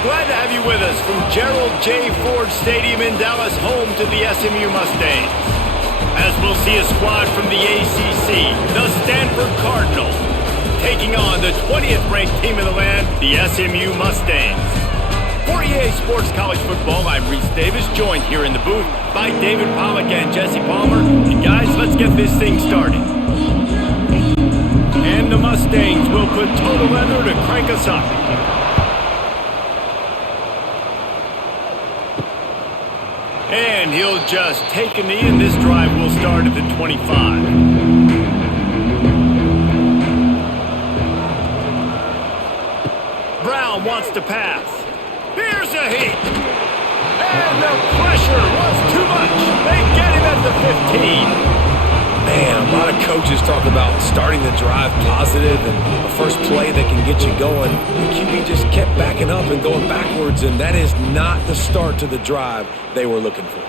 Glad to have you with us from Gerald J. Ford Stadium in Dallas, home to the SMU Mustangs. As we'll see a squad from the ACC, the Stanford Cardinal, taking on the 20th ranked team in the land, the SMU Mustangs. For EA Sports College Football, I'm Reese Davis, joined here in the booth by David Pollack and Jesse Palmer. And guys, let's get this thing started. And the Mustangs will put total leather to crank us up. And he'll just take a knee, and this drive will start at the 25. Brown wants to pass. Here's a heat. And the pressure was too much. They get him at the 15. Man, a lot of coaches talk about starting the drive positive and a first play that can get you going. The QB just kept backing up and going backwards, and that is not the start to the drive they were looking for.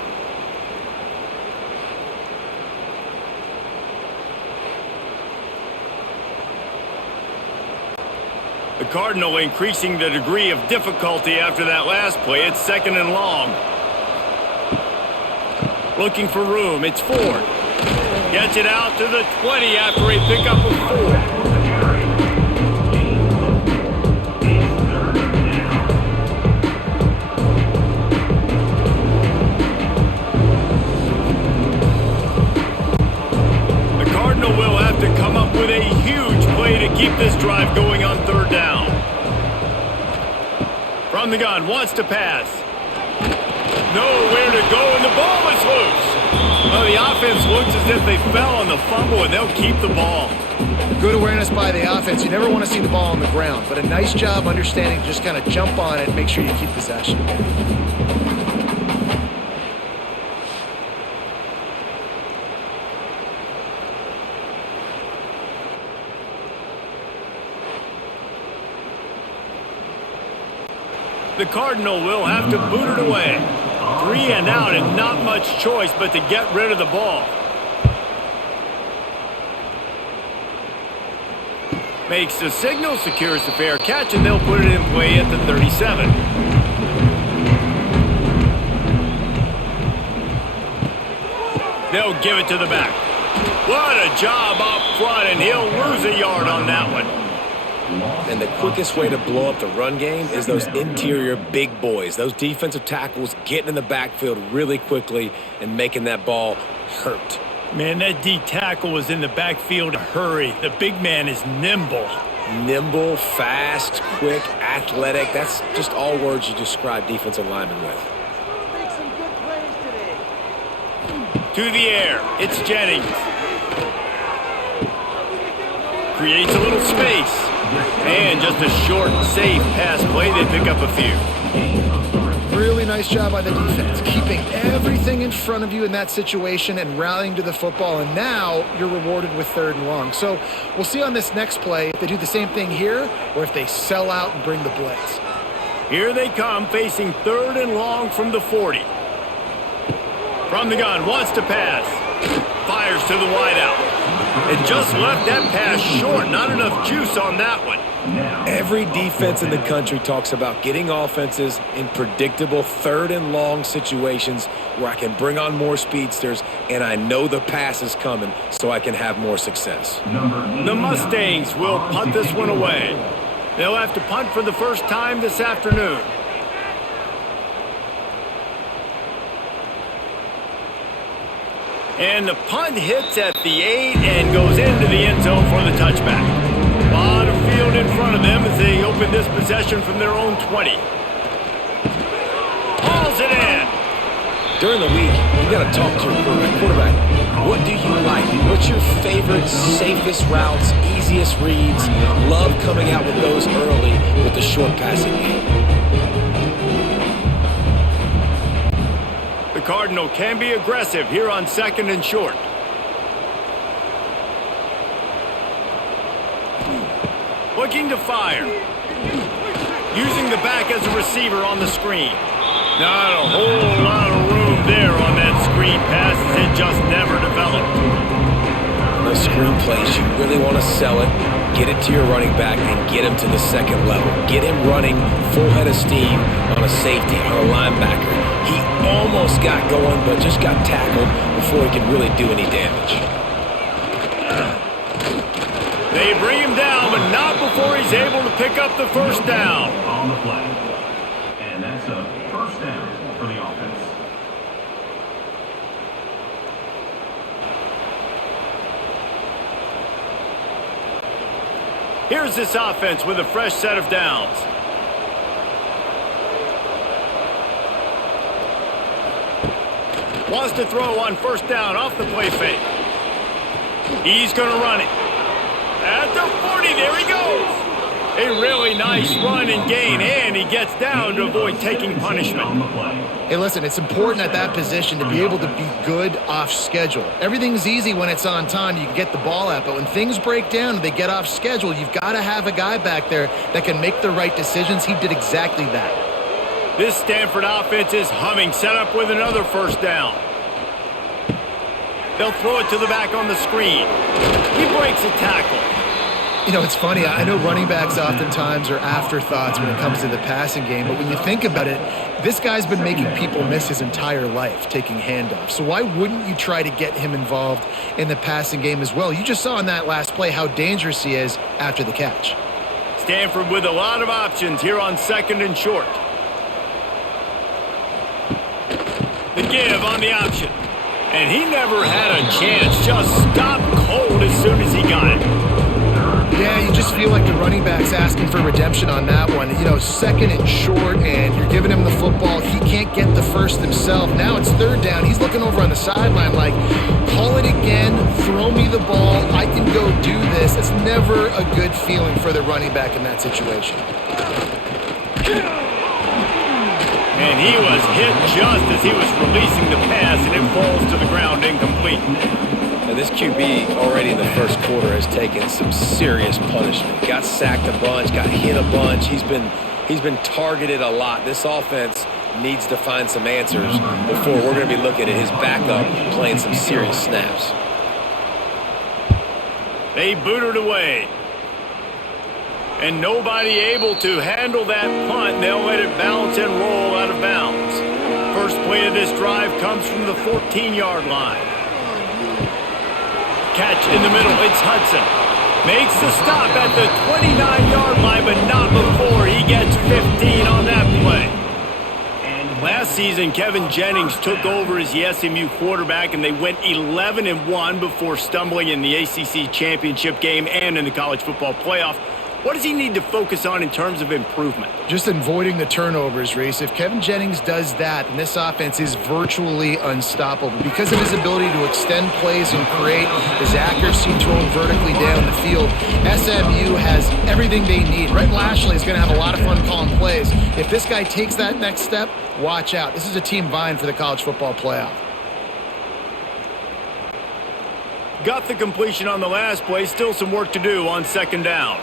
The Cardinal increasing the degree of difficulty after that last play. It's 2nd and long. Looking for room. It's Ford. Gets it out to the 20 after a pickup of 4. The Cardinal will have to come up with a huge play to keep this drive going on 3rd down. From the gun, wants to pass. Nowhere to go, and the ball is loose. Well, the offense looks as if they fell on the fumble, and they'll keep the ball. Good awareness by the offense. You never want to see the ball on the ground, but a nice job understanding to just kind of jump on it and make sure you keep possession. The Cardinal will have to boot it away. 3 and out, and not much choice but to get rid of the ball. Makes the signal, secures the fair catch, and they'll put it in play at the 37. They'll give it to the back. What a job up front, and he'll lose a yard on that one. And the quickest way to blow up the run game is those interior big boys, those defensive tackles getting in the backfield really quickly and making that ball hurt. Man, that D tackle was in the backfield in a hurry. The big man is nimble. Nimble, fast, quick, athletic. That's just all words you describe defensive linemen with. Make some good plays today. To the air, it's Jennings. Creates a little space. And just a short, safe pass play. They pick up a few. Really nice job by the defense, keeping everything in front of you in that situation and rallying to the football. And now you're rewarded with 3rd and long. So we'll see on this next play if they do the same thing here or if they sell out and bring the blitz. Here they come, facing 3rd and long from the 40. From the gun, wants to pass. Fires to the wideout. It just left that pass short. Not enough juice on that one. Every defense in the country talks about getting offenses in predictable 3rd and long situations where I can bring on more speedsters and I know the pass is coming so I can have more success. The Mustangs will punt this one away. They'll have to punt for the first time this afternoon. And the punt hits at the 8 and goes into the end zone for the touchback. A lot of field in front of them as they open this possession from their own 20. Hauls it in. During the week, you got to talk to your quarterback. What do you like? What's your favorite, safest routes, easiest reads? Love coming out with those early with the short passing game. The Cardinal can be aggressive here on 2nd and short. Looking to fire. Using the back as a receiver on the screen. Not a whole lot of room there on that screen pass as it just never developed. of screenplays, you really want to sell it, get it to your running back, and get him to the second level. Get him running full head of steam on a safety, on a linebacker. He almost got going, but just got tackled before he could really do any damage. They bring him down, but not before he's able to pick up the first down. On the play. And that's a first down for the offense. Here's this offense with a fresh set of downs. Wants to throw on first down off the play fake. He's going to run it. At the 40, there he goes. A really nice run and gain, and he gets down to avoid taking punishment. Hey, listen, it's important at that position to be able to be good off schedule. Everything's easy when it's on time. You can get the ball out, but when things break down and they get off schedule, you've got to have a guy back there that can make the right decisions. He did exactly that. This Stanford offense is humming, set up with another first down. They'll throw it to the back on the screen. He breaks a tackle. You know, it's funny. I know running backs oftentimes are afterthoughts when it comes to the passing game, but when you think about it, this guy's been making people miss his entire life taking handoffs. So why wouldn't you try to get him involved in the passing game as well? You just saw in that last play how dangerous he is after the catch. Stanford with a lot of options here on second and short. The give on the option. And he never had a chance. Just stopped cold as soon as he got it. Yeah, you just feel like the running back's asking for redemption on that one. You know, second and short, and you're giving him the football. He can't get the first himself. Now it's third down. He's looking over on the sideline like, call it again, throw me the ball, I can go do this. It's never a good feeling for the running back in that situation. And he was hit just as he was releasing the pass, and it falls to the ground incomplete. Now this QB already in the first quarter has taken some serious punishment. Got sacked a bunch, got hit a bunch. He's been targeted a lot. This offense needs to find some answers before we're going to be looking at his backup playing some serious snaps. They boot it away. And nobody able to handle that punt. They'll let it bounce and roll out of bounds. First play of this drive comes from the 14-yard line. Catch in the middle. It's Hudson. Makes the stop at the 29-yard line, but not before he gets 15 on that play. Last season, Kevin Jennings took over as the SMU quarterback, and they went 11-1 before stumbling in the ACC championship game and in the college football playoff. What does he need to focus on in terms of improvement? Just avoiding the turnovers, Reese. If Kevin Jennings does that, then this offense is virtually unstoppable because of his ability to extend plays and create his accuracy throwing vertically down the field. SMU has everything they need. Brett Lashley is going to have a lot of fun calling plays. If this guy takes that next step, watch out. This is a team vying for the college football playoff. Got the completion on the last play. Still some work to do on second down.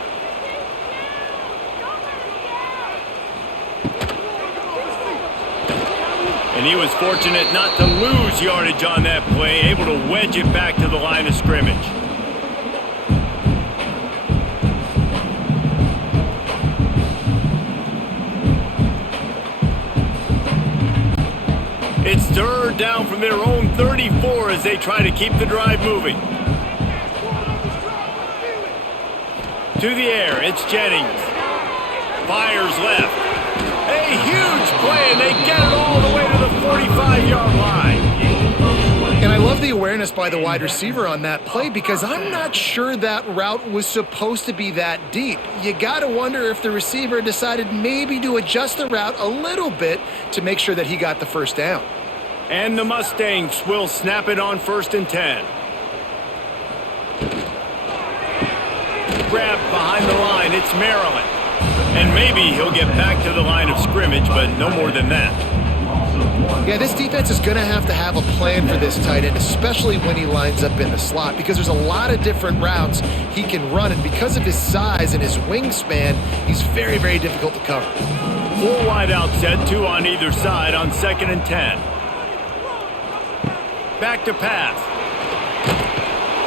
And he was fortunate not to lose yardage on that play, able to wedge it back to the line of scrimmage. It's third down from their own 34 as they try to keep the drive moving. To the air, it's Jennings. Fires left. A huge play, and they get it all the way to the 45-yard line. And I love the awareness by the wide receiver on that play because I'm not sure that route was supposed to be that deep. You got to wonder if the receiver decided maybe to adjust the route a little bit to make sure that he got the first down. And the Mustangs will snap it on 1st and 10. Grab behind the line, it's Maryland. And maybe he'll get back to the line of scrimmage, but no more than that. Yeah, this defense is going to have a plan for this tight end, especially when he lines up in the slot, because there's a lot of different routes he can run, and because of his size and his wingspan, he's very, very difficult to cover. 4 wide out set, 2 on either side on 2nd and 10. Back to pass.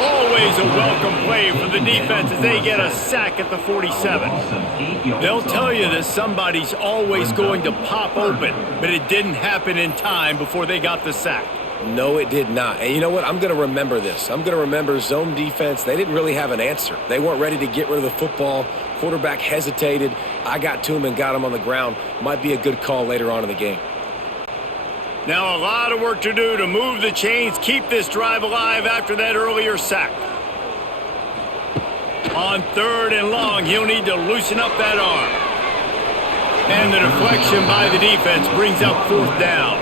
Always a welcome play for the defense as they get a sack at the 47. They'll tell you that somebody's always going to pop open, but it didn't happen in time before they got the sack. No, it did not. And you know what? I'm going to remember this. I'm going to remember zone defense. They didn't really have an answer. They weren't ready to get rid of the football. Quarterback hesitated. I got to him and got him on the ground. Might be a good call later on in the game. Now a lot of work to do to move the chains, keep this drive alive after that earlier sack. On 3rd and long, he'll need to loosen up that arm. And the deflection by the defense brings up 4th down.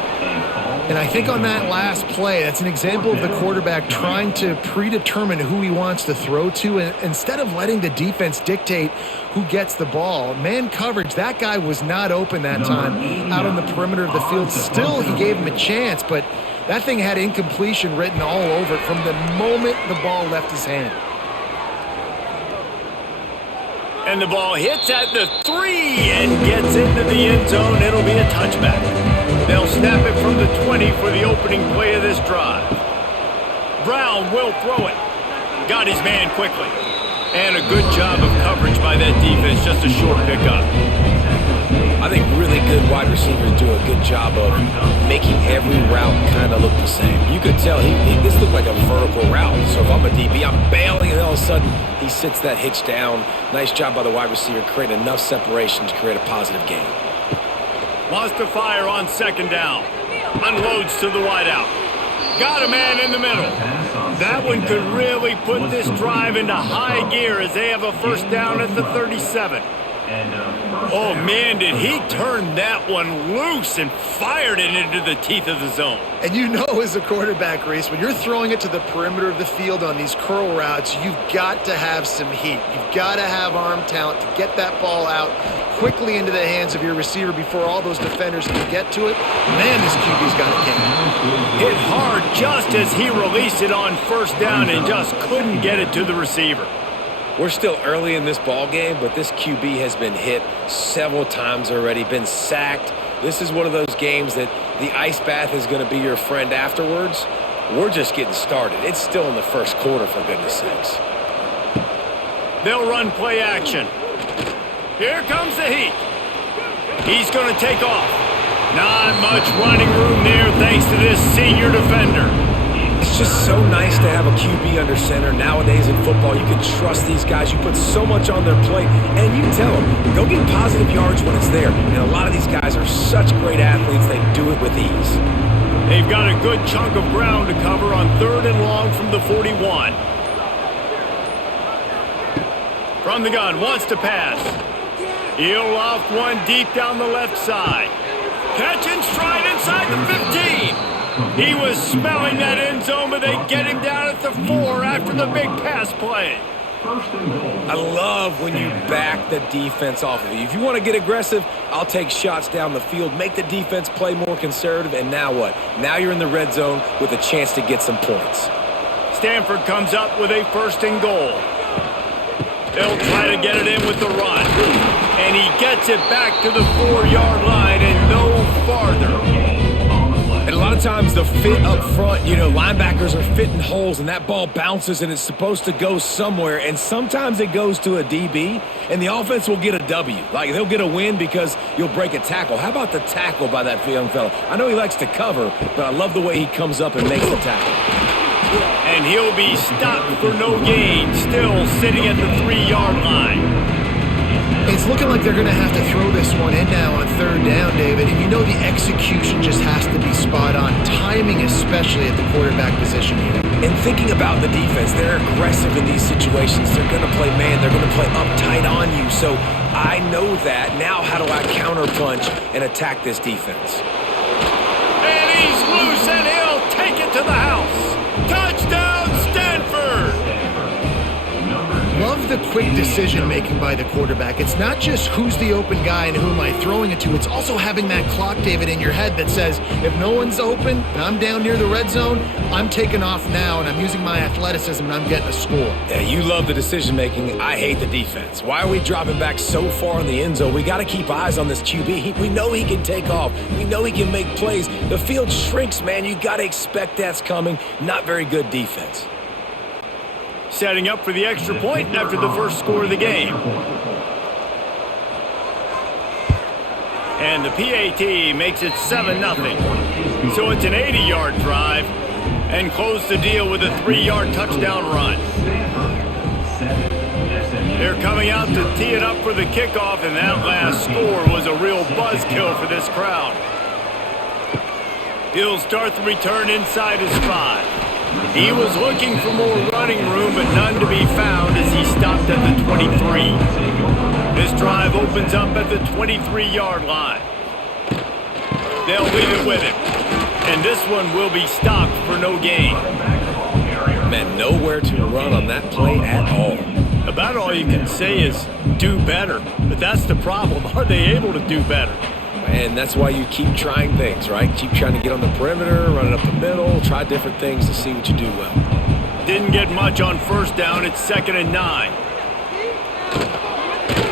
And I think on that last play, that's an example of the quarterback trying to predetermine who he wants to throw to, and instead of letting the defense dictate who gets the ball. Man coverage, that guy was not open that time out on the perimeter of the field. Still, he gave him a chance, but that thing had incompletion written all over it from the moment the ball left his hand. And the ball hits at the 3 and gets into the end zone. It'll be a touchback. They'll snap it from the 20 for the opening play of this drive. Brown will throw it. Got his man quickly. And a good job of coverage by that defense. Just a short pickup. I think really good wide receivers do a good job of making every route kind of look the same. You could tell this looked like a vertical route. So if I'm a DB, I'm bailing, and all of a sudden he sits that hitch down. Nice job by the wide receiver, create enough separation to create a positive gain. Wants to fire on 2nd down. Unloads to the wideout. Got a man in the middle. That one could really put this drive into high gear as they have a 1st down at the 37. Oh, man, did he turn that one loose and fired it into the teeth of the zone. And you know as a quarterback, Reese, when you're throwing it to the perimeter of the field on these curl routes, you've got to have some heat. You've got to have arm talent to get that ball out quickly into the hands of your receiver before all those defenders can get to it. Man, this QB's got a game. Hit hard just as he released it on 1st down and just couldn't get it to the receiver. We're still early in this ball game, but this QB has been hit several times already, been sacked. This is one of those games that the ice bath is going to be your friend afterwards. We're just getting started. It's still in the 1st quarter, for goodness sakes. They'll run play action. Here comes the heat. He's going to take off. Not much running room there thanks to this senior defender. It's just so nice to have a QB under center. Nowadays in football, you can trust these guys. You put so much on their plate, and you tell them, go get positive yards when it's there. And a lot of these guys are such great athletes, they do it with ease. They've got a good chunk of ground to cover on 3rd and long from the 41. From the gun, wants to pass. He'll loft one deep down the left side. Catch and stride inside the 15. He was smelling that end zone, but they get him down at the 4 after the big pass play. I love when you back the defense off of you. If you want to get aggressive, I'll take shots down the field, make the defense play more conservative, and now what? Now you're in the red zone with a chance to get some points. Stanford comes up with a 1st and goal. They'll try to get it in with the run. And he gets it back to the 4-yard line and no farther. And a lot of times the fit up front, you know, linebackers are fitting holes and that ball bounces and it's supposed to go somewhere. And sometimes it goes to a DB and the offense will get a W. Like they'll get a win because you'll break a tackle. How about the tackle by that young fella? I know he likes to cover, but I love the way he comes up and makes the tackle. And he'll be stopped for no gain, still sitting at the 3-yard line. It's looking like they're going to have to throw this one in now on 3rd down, David. And you know the execution just has to be spot on. Timing, especially at the quarterback position here. And thinking about the defense, they're aggressive in these situations. They're going to play man. They're going to play uptight on you. So I know that. Now how do I counterpunch and attack this defense? And he's loose and he'll take it to the house. Touchdown, Stanford! Love the quick decision-making by the quarterback. It's not just who's the open guy and who am I throwing it to. It's also having that clock, David, in your head that says, if no one's open and I'm down near the red zone, I'm taking off now and I'm using my athleticism and I'm getting a score. Yeah, you love the decision-making. I hate the defense. Why are we dropping back so far in the end zone? We got to keep eyes on this QB. We know he can take off. We know he can make plays. The field shrinks, man. You got to expect that's coming. Not very good defense. setting up for the extra point after the first score of the game. And the PAT makes it 7-0. So it's an 80-yard drive and close the deal with a 3-yard touchdown run. They're coming out to tee it up for the kickoff, and that last score was a real buzzkill for this crowd. He'll start the return inside his 5. He was looking for more running room, but none to be found as he stopped at the 23. This drive opens up at the 23-yard line. They'll leave it with him. And this one will be stopped for no gain. Man, nowhere to run on that play at all. About all you can say is do better. But that's the problem. Are they able to do better? And that's why you keep trying things, right? Keep trying to get on the perimeter, run it up the middle, try different things to see what you do well. Didn't get much on first down. It's 2nd and 9.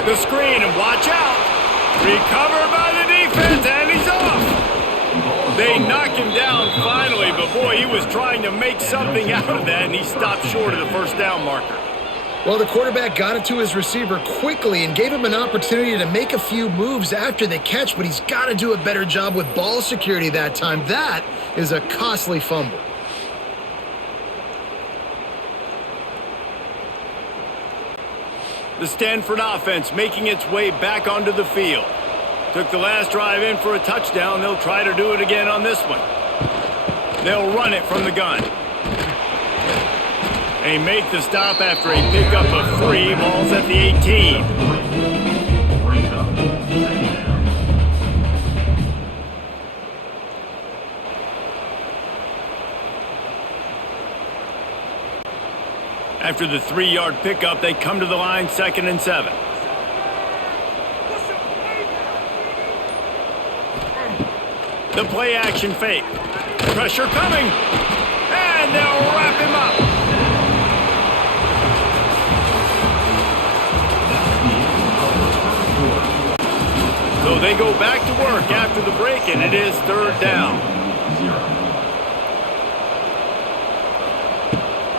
The screen, and watch out. Recovered by the defense, and he's off. They knock him down finally, but boy, he was trying to make something out of that, and he stopped short of the first down marker. Well, the quarterback got it to his receiver quickly and gave him an opportunity to make a few moves after the catch, but he's got to do a better job with ball security that time. That is a costly fumble. The Stanford offense making its way back onto the field. Took the last drive in for a touchdown. They'll try to do it again on this one. They'll run it from the gun. They make the stop after a pickup of 3. Ball's at the 18. After the 3-yard pickup, they come to the line, 2nd and 7. The play action fake. Pressure coming. And they'll wrap him up. So they go back to work after the break, and it is 3rd down.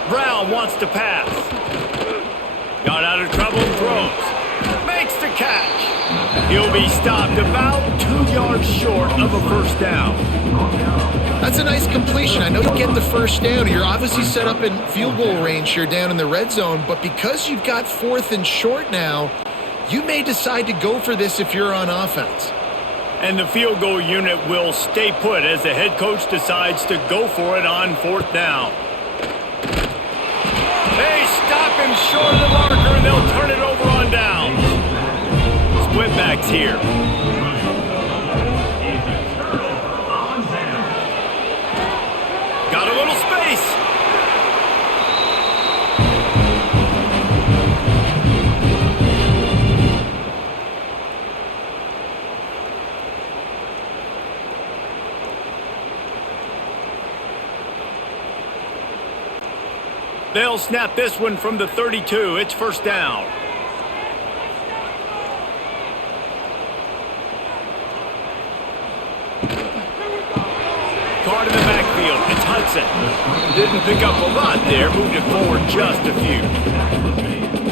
Brown wants to pass. Got out of trouble and throws. Makes the catch. He'll be stopped about 2 yards short of a first down. That's a nice completion. I know you get the first down. You're obviously set up in field goal range here down in the red zone, but because you've got 4th and short now, you may decide to go for this if you're on offense. And the field goal unit will stay put as the head coach decides to go for it on 4th down. They stop him short of the marker, and they'll turn it over on downs. Split backs here. Got a little space. They'll snap this one from the 32. It's first down. Card in the backfield. It's Hudson. Didn't pick up a lot there. Moved it forward just a few.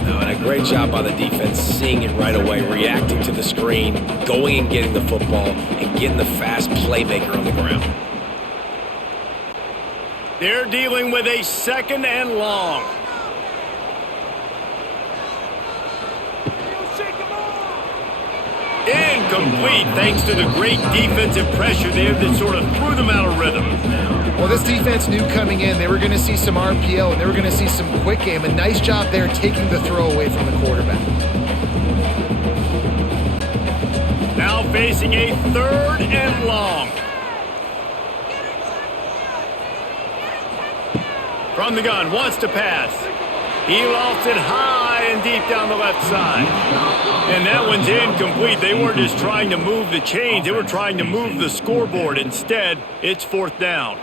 No, and a great job by the defense seeing it right away, reacting to the screen, going and getting the football, and getting the fast playmaker on the ground. They're dealing with a 2nd and long. Incomplete thanks to the great defensive pressure there that sort of threw them out of rhythm. Well, this defense knew coming in they were going to see some RPO and they were going to see some quick game. A nice job there taking the throw away from the quarterback. Now facing a 3rd and long. From the gun, wants to pass. He lofts it high and deep down the left side. And that one's incomplete. They weren't just trying to move the chains. They were trying to move the scoreboard. Instead, it's 4th down.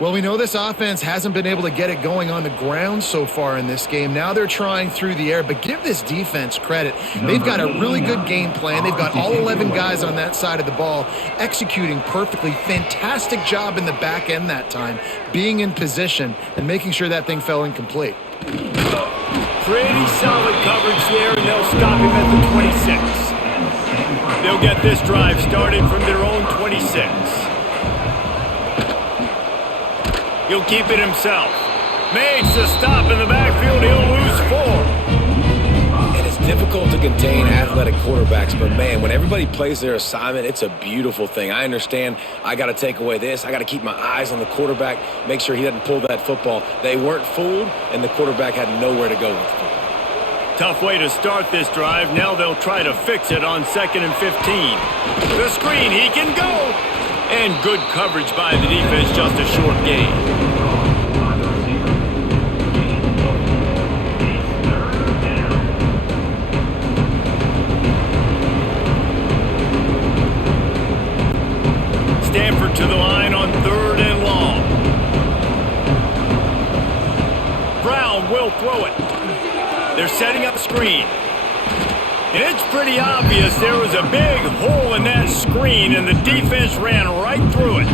Well, we know this offense hasn't been able to get it going on the ground so far in this game. Now they're trying through the air, but give this defense credit. They've got a really good game plan. They've got all 11 guys on that side of the ball executing perfectly. Fantastic job in the back end that time, being in position and making sure that thing fell incomplete. Pretty solid coverage there, and they'll stop him at the 26. They'll get this drive started from their own 26. He'll keep it himself. Makes the stop in the backfield. He'll lose 4. And it's difficult to contain athletic quarterbacks, but man, when everybody plays their assignment, it's a beautiful thing. I understand I got to take away this. I got to keep my eyes on the quarterback, make sure he doesn't pull that football. They weren't fooled, and the quarterback had nowhere to go with the football. Tough way to start this drive. Now they'll try to fix it on 2nd and 15. The screen, he can go. And good coverage by the defense, just a short gain. Stanford to the line on 3rd and long. Brown will throw it. They're setting up a screen. And it's pretty obvious there was a big hole in that screen, and the defense ran right through it.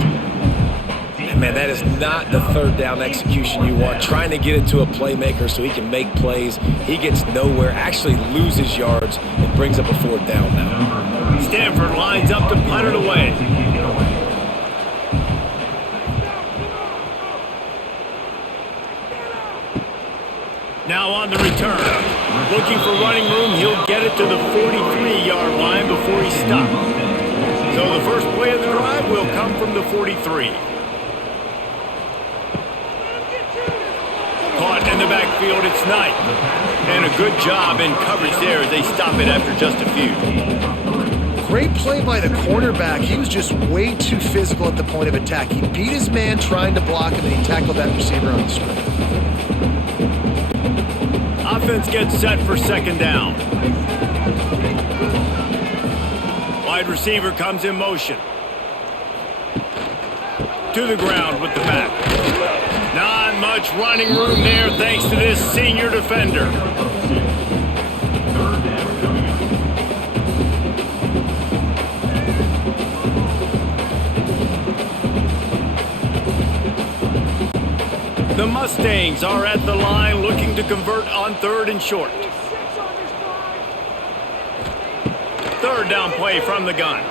And man, that is not the 3rd down execution you want. Trying to get it to a playmaker so he can make plays. He gets nowhere, actually loses yards, and brings up a 4th down now. Stanford lines up to punt it away. Now on the return. Looking for running room, he'll get it to the 43-yard line before he stops. So the first play of the drive will come from the 43. Caught in the backfield, it's Knight. And a good job in coverage there as they stop it after just a few. Great play by the cornerback. He was just way too physical at the point of attack. He beat his man trying to block him, and he tackled that receiver on the screen. Offense gets set for 2nd down. Wide receiver comes in motion. To the ground with the back. Not much running room there thanks to this senior defender. The Mustangs are at the line looking to convert on 3rd and short. 3rd down play from the gun.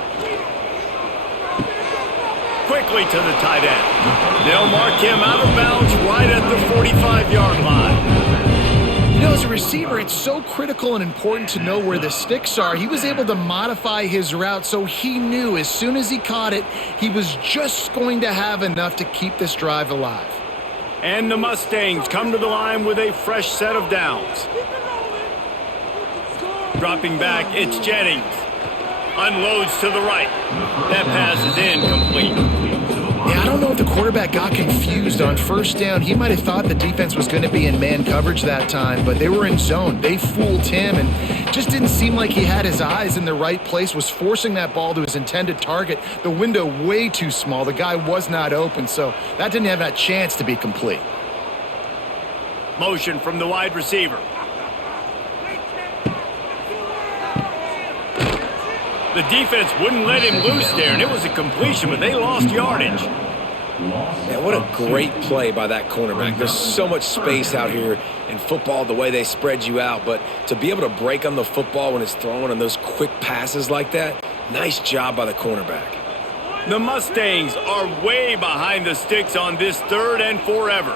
Quickly to the tight end. They'll mark him out of bounds right at the 45-yard line. You know, as a receiver, it's so critical and important to know where the sticks are. He was able to modify his route so he knew as soon as he caught it, he was just going to have enough to keep this drive alive. And the Mustangs come to the line with a fresh set of downs. Dropping back, it's Jennings. Unloads to the right. That pass is incomplete. Yeah, I don't know if the quarterback got confused on 1st down. He might have thought the defense was going to be in man coverage that time, but they were in zone. They fooled him and just didn't seem like he had his eyes in the right place, was forcing that ball to his intended target. The window way too small. The guy was not open, so that didn't have that chance to be complete. Motion from the wide receiver. The defense wouldn't let him loose there, and it was a completion, but they lost yardage. Man, what a great play by that cornerback. There's so much space out here in football, the way they spread you out, but to be able to break on the football when it's thrown on those quick passes like that, nice job by the cornerback. The Mustangs are way behind the sticks on this 3rd and forever.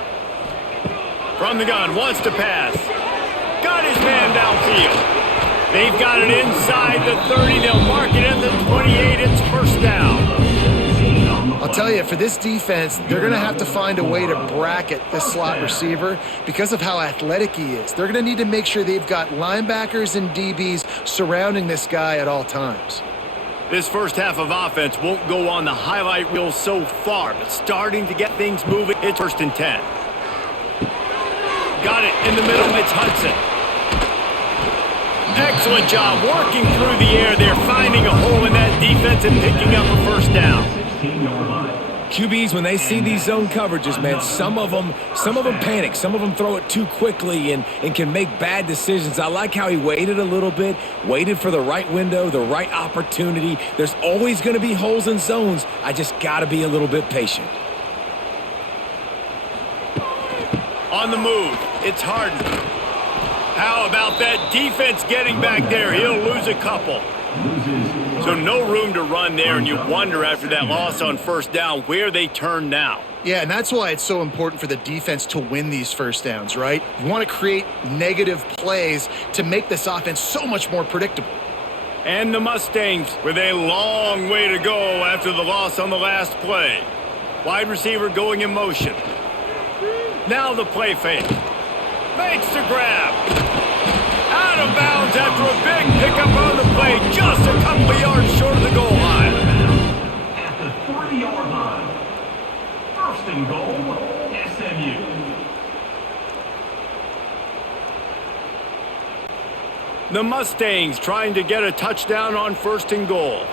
From the gun, wants to pass. Got his man downfield. They've got it inside the 30. They'll mark it at the 28. It's 1st down. I'll tell you, for this defense, they're going to have to find a way to bracket this slot receiver because of how athletic he is. They're going to need to make sure they've got linebackers and DBs surrounding this guy at all times. This first half of offense won't go on the highlight reel so far, but starting to get things moving. It's 1st and 10. Got it in the middle. It's Hudson. Excellent job working through the air. They're finding a hole in that defense and picking up a 1st down. QBs, when they see these zone coverages, man, some of them panic. Some of them throw it too quickly and can make bad decisions. I like how he waited a little bit, waited for the right window, the right opportunity. There's always going to be holes in zones. I just got to be a little bit patient. On the move, it's Harden. How about that defense getting back there? He'll lose a couple. So no room to run there, and you wonder after that loss on first down where they turn now. Yeah, and that's why it's so important for the defense to win these first downs, right? You want to create negative plays to make this offense so much more predictable. And the Mustangs with a long way to go after the loss on the last play. Wide receiver going in motion. Now the play fake. Makes the grab. Out of bounds after a big pickup on the play, just a couple of yards short of the goal line. At the 30-yard line. First and goal, SMU. The Mustangs trying to get a touchdown on first and goal.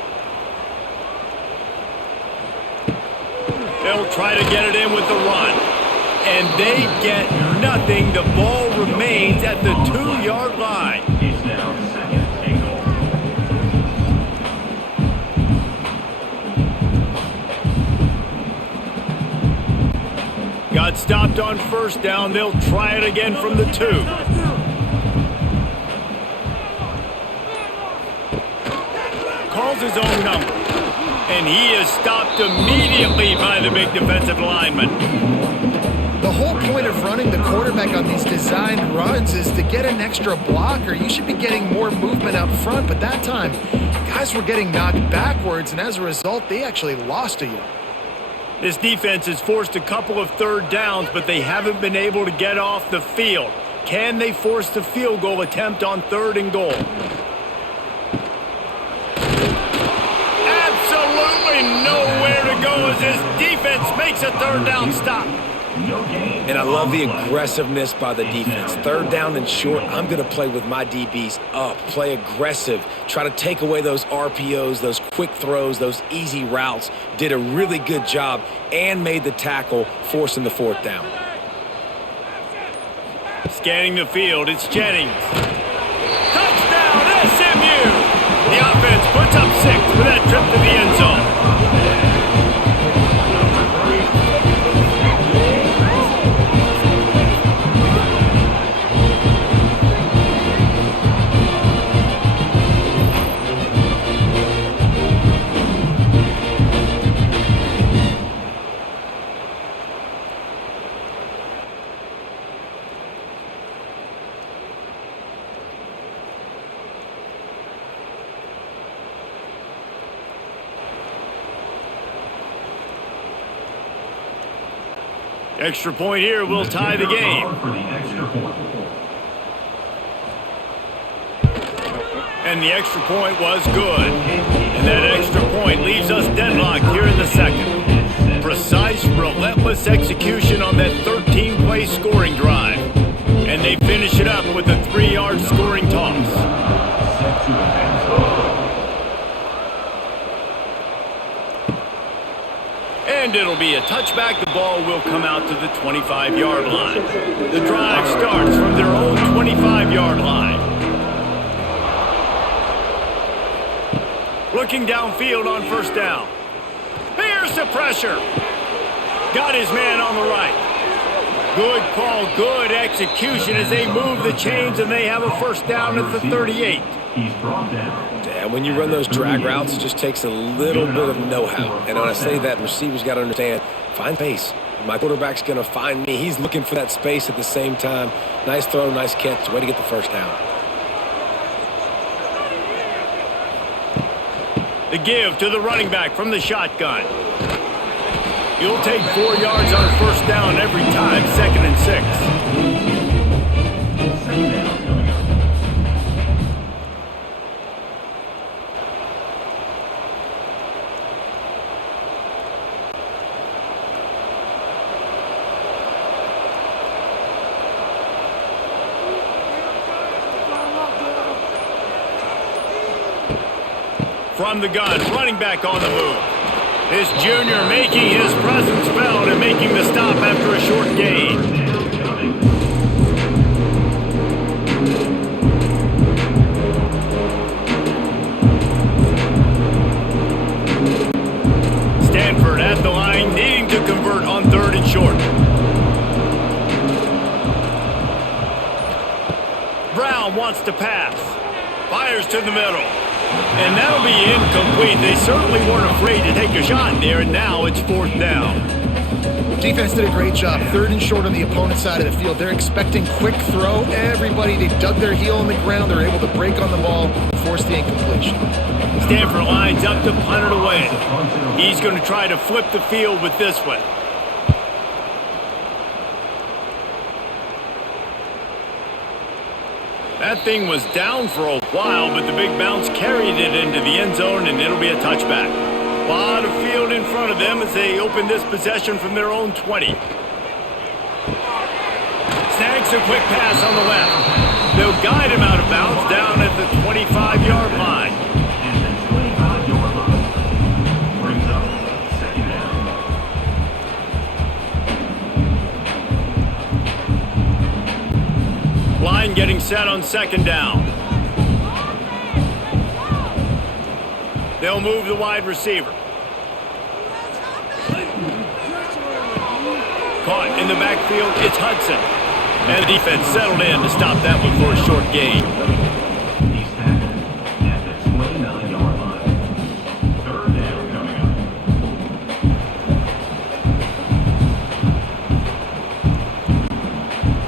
They'll try to get it in with the run. And they get nothing. The ball remains at the 2-yard line. It's now second and goal. Got stopped on first down. They'll try it again from the 2. Calls his own number. And he is stopped immediately by the big defensive lineman. The whole point of running the quarterback on these designed runs is to get an extra blocker. You should be getting more movement up front, but that time, guys were getting knocked backwards, and as a result, they actually lost a yard. This defense has forced a couple of third downs, but they haven't been able to get off the field. Can they force the field goal attempt on third and goal? Absolutely nowhere to go as this defense makes a third down stop. And I love the aggressiveness by the defense. Third down and short, I'm going to play with my DBs up, play aggressive, try to take away those RPOs, those quick throws, those easy routes. Did a really good job and made the tackle, forcing the fourth down. Scanning the field, it's Jennings. Touchdown, SMU! The offense puts up 6 with that trip to the end zone. Extra point here will tie the game. And the extra point was good. And that extra point leaves us deadlocked here in the second. Precise, relentless execution on that 13-play scoring drive. And they finish it up with a 3-yard scoring toss. And it'll be a touchback. The ball will come out to the 25-yard line. The drive starts from their own 25-yard line. Looking downfield on first down. Here's the pressure. Got his man on the right. Good call, good execution as they move the chains and they have a first down at the 38. He's brought down. Yeah, when you run those drag routes, it just takes a little bit of know-how. And when I say that, receivers got to understand, find space. My quarterback's going to find me. He's looking for that space at the same time. Nice throw, nice catch. Way to get the first down. The give to the running back from the shotgun. You'll take 4 yards on first down every time, 2nd and 6. From the gun, running back on the move. This junior making his presence felt and making the stop after a short gain. Stanford at the line, needing to convert on 3rd and short. wants to pass. Fires to the middle. And that'll be incomplete. They certainly weren't afraid to take a shot there, and now it's 4th down. Defense did a great job. 3rd and short on the opponent's side of the field. They're expecting quick throw. Everybody, they dug their heel in the ground. They're able to break on the ball, force the incompletion. Stanford lines up to punt it away. He's going to try to flip the field with this one. That thing was down for a while, but the big bounce carried it into the end zone, and it'll be a touchback. A lot of field in front of them as they open this possession from their own 20. Snags a quick pass on the left. They'll guide him out of bounds down at the 25-yard line. And the 25-yard line brings up 2nd down. Line getting set on 2nd down. They'll move the wide receiver. Caught in the backfield, it's Hudson. And the defense settled in to stop that one for a short gain. He's tackled at the 29-yard line. 3rd down coming up.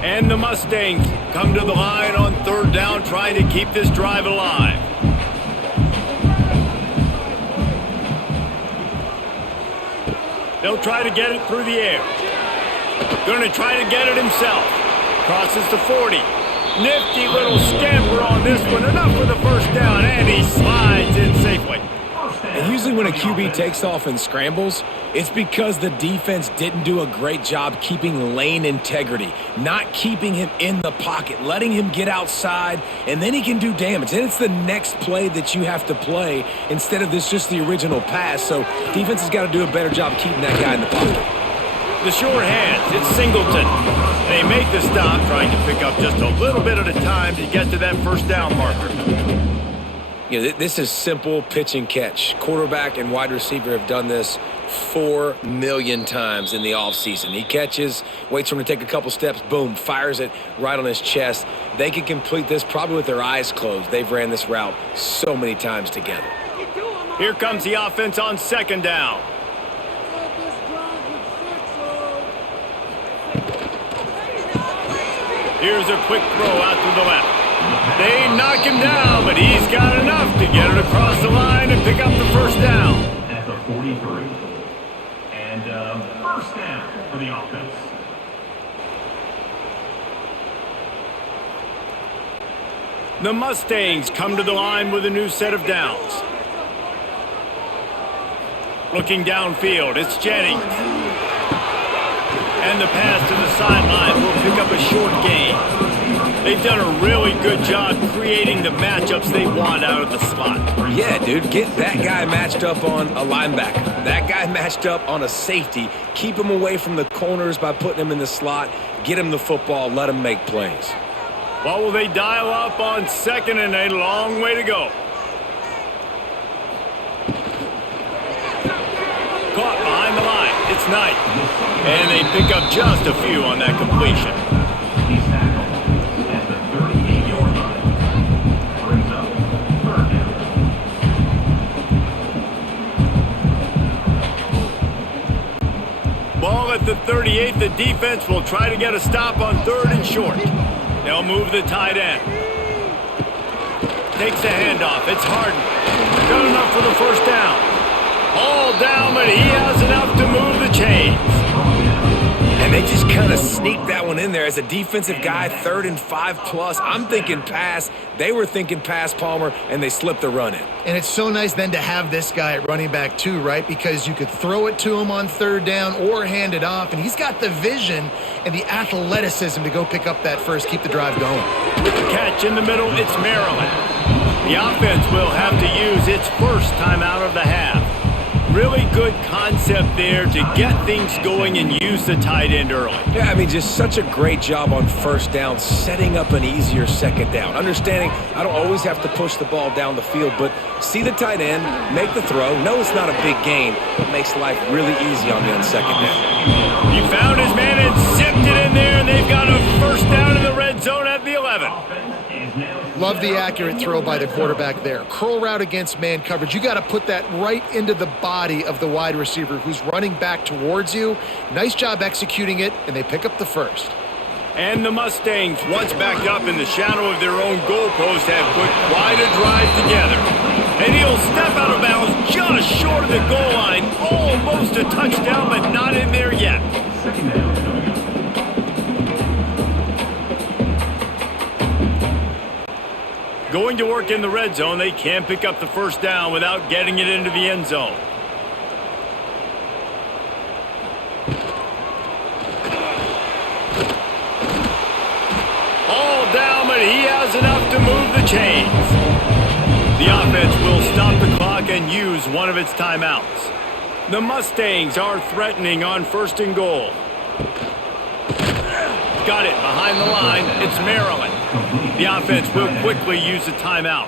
And the Mustangs come to the line on 3rd down, trying to keep this drive alive. They'll try to get it through the air. Going to try to get it himself. Crosses the 40. Nifty little scamper on this one. Enough for the 1st down, and he slides in safely. And usually when a QB takes off and scrambles, it's because the defense didn't do a great job keeping lane integrity, not keeping him in the pocket, letting him get outside, and then he can do damage. Then it's the next play that you have to play instead of this just the original pass. So defense has got to do a better job keeping that guy in the pocket. The short hands, it's Singleton. They make the stop, trying to pick up just a little bit at a time to get to that 1st down marker. You know, this is simple pitch and catch. Quarterback and wide receiver have done this 4 million times in the offseason. He catches, waits for him to take a couple steps, boom, fires it right on his chest. They can complete this probably with their eyes closed. They've ran this route so many times together. Here comes the offense on 2nd down. Here's a quick throw out to the left. They knock him down, but he's got enough to get it across the line and pick up the 1st down. At the 43. And 1st down for the offense. The Mustangs come to the line with a new set of downs. Looking downfield, it's Jennings. And the pass to the sideline will pick up a short gain. They've done a really good job creating the matchups they want out of the slot. Yeah, dude, get that guy matched up on a linebacker. That guy matched up on a safety. Keep him away from the corners by putting him in the slot. Get him the football. Let him make plays. What will they dial up on 2nd and a long way to go? Caught behind the line. It's Knight. And they pick up just a few on that completion. He's tackled at the 38-yard line. Brings up 3rd down. Ball at the 38. The defense will try to get a stop on 3rd and short. They'll move the tight end. Takes a handoff. It's Harden. Got enough for the 1st down. All down, but he has enough to move the chains. And they just kind of sneaked that one in there. As a defensive guy, 3rd and 5+. I'm thinking pass. They were thinking pass, Palmer, and they slipped the run in. And it's so nice then to have this guy at running back too, right? Because you could throw it to him on 3rd down or hand it off. And he's got the vision and the athleticism to go pick up that first, keep the drive going. With the catch in the middle, it's Maryland. The offense will have to use its first timeout of the half. Really good concept there to get things going and use the tight end early. Yeah, I mean, just such a great job on 1st down, setting up an easier 2nd down. Understanding I don't always have to push the ball down the field, but see the tight end, make the throw. No, it's not a big gain, but makes life really easy on me on 2nd down. He found his man and zipped it in there, and they've got a 1st down in the red zone at the 11. Offense is now Love the accurate throw by the quarterback there. Curl route against man coverage. You got to put that right into the body of the wide receiver who's running back towards you. Nice job executing it, and they pick up the first. And the Mustangs, once back up in the shadow of their own goalpost, have put quite a drive together. And he'll step out of bounds just short of the goal line. Almost a touchdown, but not in there yet. Second down. Going to work in the red zone, they can't pick up the first down without getting it into the end zone. All down, but he has enough to move the chains. The offense will stop the clock and use one of its timeouts. The Mustangs are threatening on 1st and goal. Got it behind the line. It's Maryland. The offense will quickly use a timeout.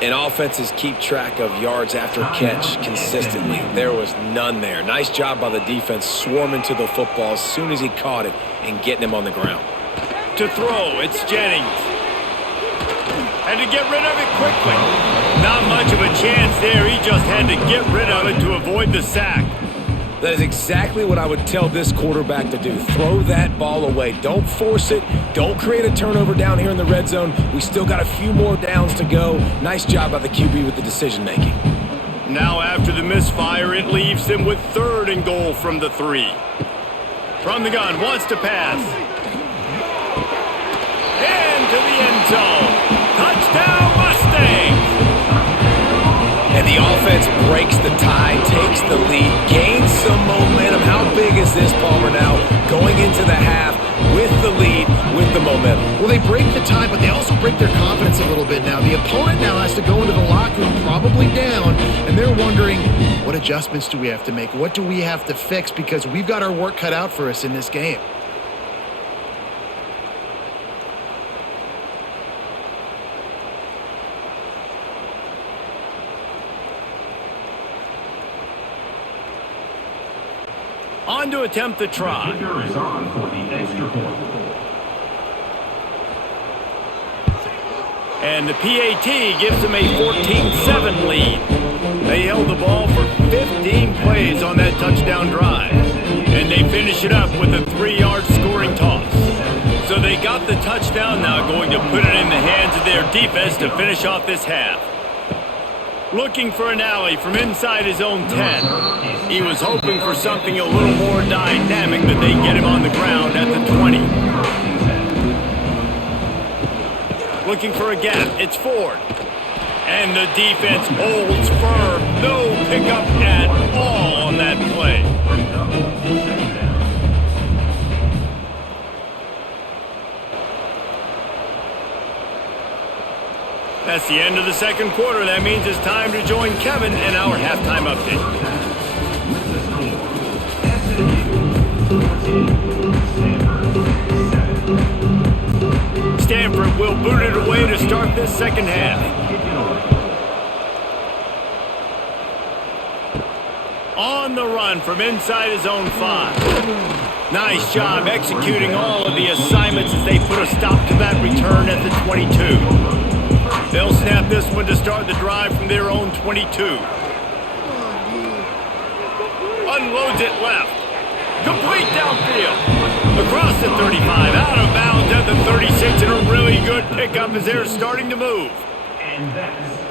And offenses keep track of yards after catch consistently. There was none there. Nice job by the defense swarming to the football as soon as he caught it and getting him on the ground. To throw, it's Jennings. And to get rid of it quickly. Not much of a chance there. He just had to get rid of it to avoid the sack. That is exactly what I would tell this quarterback to do. Throw that ball away. Don't force it. Don't create a turnover down here in the red zone. We still got a few more downs to go. Nice job by the QB with the decision making. Now after the misfire, it leaves them with 3rd and goal from the 3. From the gun, wants to pass. Into the end zone. Touchdown Mustangs! And the offense breaks the tie, takes the lead, gains some momentum. How big is this, Palmer, now? Going into the half with the lead, with the momentum. Well, they break the tie, but they also break their confidence a little bit now. The opponent now has to go into the locker room probably down, and they're wondering, what adjustments do we have to make? What do we have to fix? Because we've got our work cut out for us in this game. On to attempt the try. Kicker is on for the extra point. And the PAT gives them a 14-7 lead. They held the ball for 15 plays on that touchdown drive. And they finish it up with a 3-yard scoring toss. So they got the touchdown, now going to put it in the hands of their defense to finish off this half. Looking for an alley from inside his own 10. He was hoping for something a little more dynamic, but they get him on the ground at the 20. Looking for a gap. It's Ford. And the defense holds firm. No pickup at all on that play. That's the end of the second quarter. That means it's time to join Kevin in our halftime update. Stanford will boot it away to start this second half. On the run from inside his own 5. Nice job executing all of the assignments as they put a stop to that return at the 22. They'll snap this one to start the drive from their own 22. Unloads it left. Complete downfield. Across the 35, out of bounds at the 36, and a really good pickup as they're starting to move.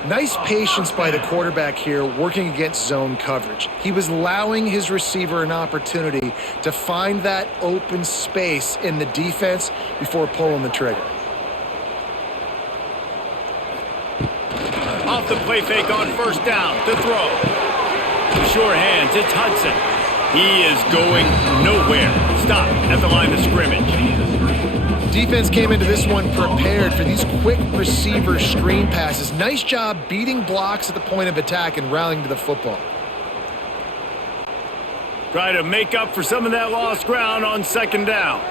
Nice patience by the quarterback here working against zone coverage. He was allowing his receiver an opportunity to find that open space in the defense before pulling the trigger. Off the play fake on first down to throw. Sure hands, it's Hudson. He is going nowhere. Stop at the line of scrimmage. Defense came into this one prepared for these quick receiver screen passes. Nice job beating blocks at the point of attack and rallying to the football. Try to make up for some of that lost ground on second down.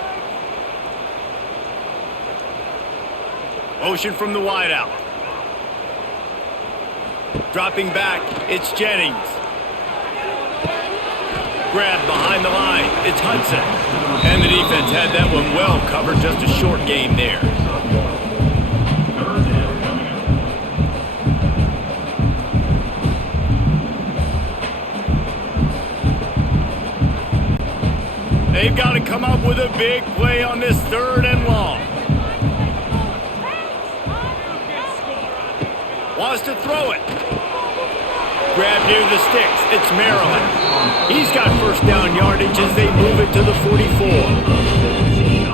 Motion from the wideout. Dropping back, it's Jennings. Grab behind the line, it's Hudson. And the defense had that one well covered, just a short gain there. They've got to come up with a big play on this 3rd and long. Wants to throw it. Grab near the sticks. It's Maryland. He's got first down yardage as they move it to the 44.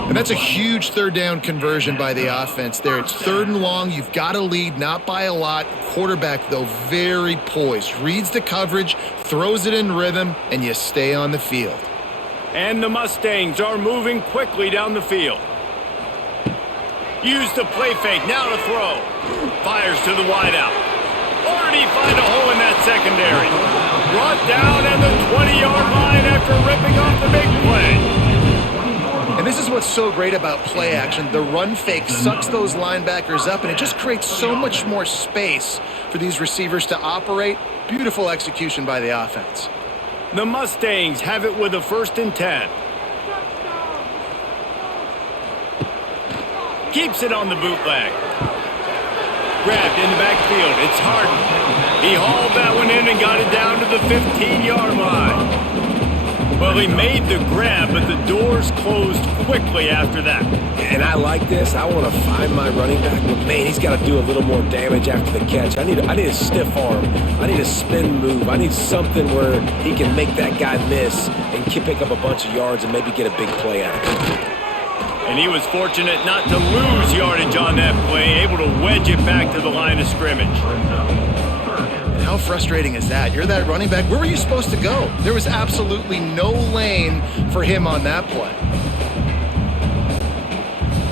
And that's a huge 3rd down conversion by the offense there. It's 3rd and long. You've got to lead, not by a lot. Quarterback, though, very poised. Reads the coverage, throws it in rhythm, and you stay on the field. And the Mustangs are moving quickly down the field. Use the play fake, now to throw. Fires to the wideout. Already find a hole in that secondary. Brought down at the 20-yard line after ripping off the big play. And this is what's so great about play action. The run fake sucks those linebackers up, and it just creates so much more space for these receivers to operate. Beautiful execution by the offense. The Mustangs have it with a 1st and 10. Keeps it on the bootleg. Grabbed in the backfield. It's Harden. He hauled that one in and got it down to the 15-yard line. Well, he made the grab, but the doors closed quickly after that. And I like this. I want to find my running back, but man, he's got to do a little more damage after the catch. I need a stiff arm. I need a spin move. I need something where he can make that guy miss and pick up a bunch of yards and maybe get a big play out of it. And he was fortunate not to lose yardage on that play, able to wedge it back to the line of scrimmage. And how frustrating is that? You're that running back. Where were you supposed to go? There was absolutely no lane for him on that play.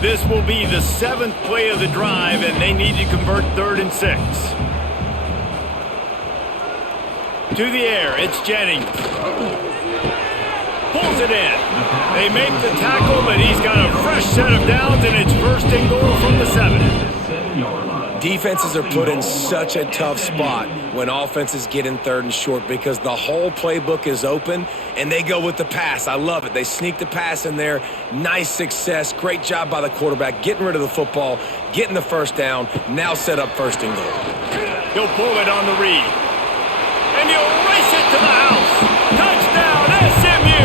This will be the 7th play of the drive, and they need to convert 3rd and 6. To the air, it's Jennings. Pulls it in. They make the tackle, but he's got a fresh set of downs, and it's 1st and goal from the 7. Defenses are put in such a tough spot when offenses get in 3rd and short because the whole playbook is open, and they go with the pass. I love it. They sneak the pass in there. Nice success. Great job by the quarterback getting rid of the football, getting the 1st down, now set up 1st and goal. He'll pull it on the read. And he'll race it to the house. Touchdown, SMU!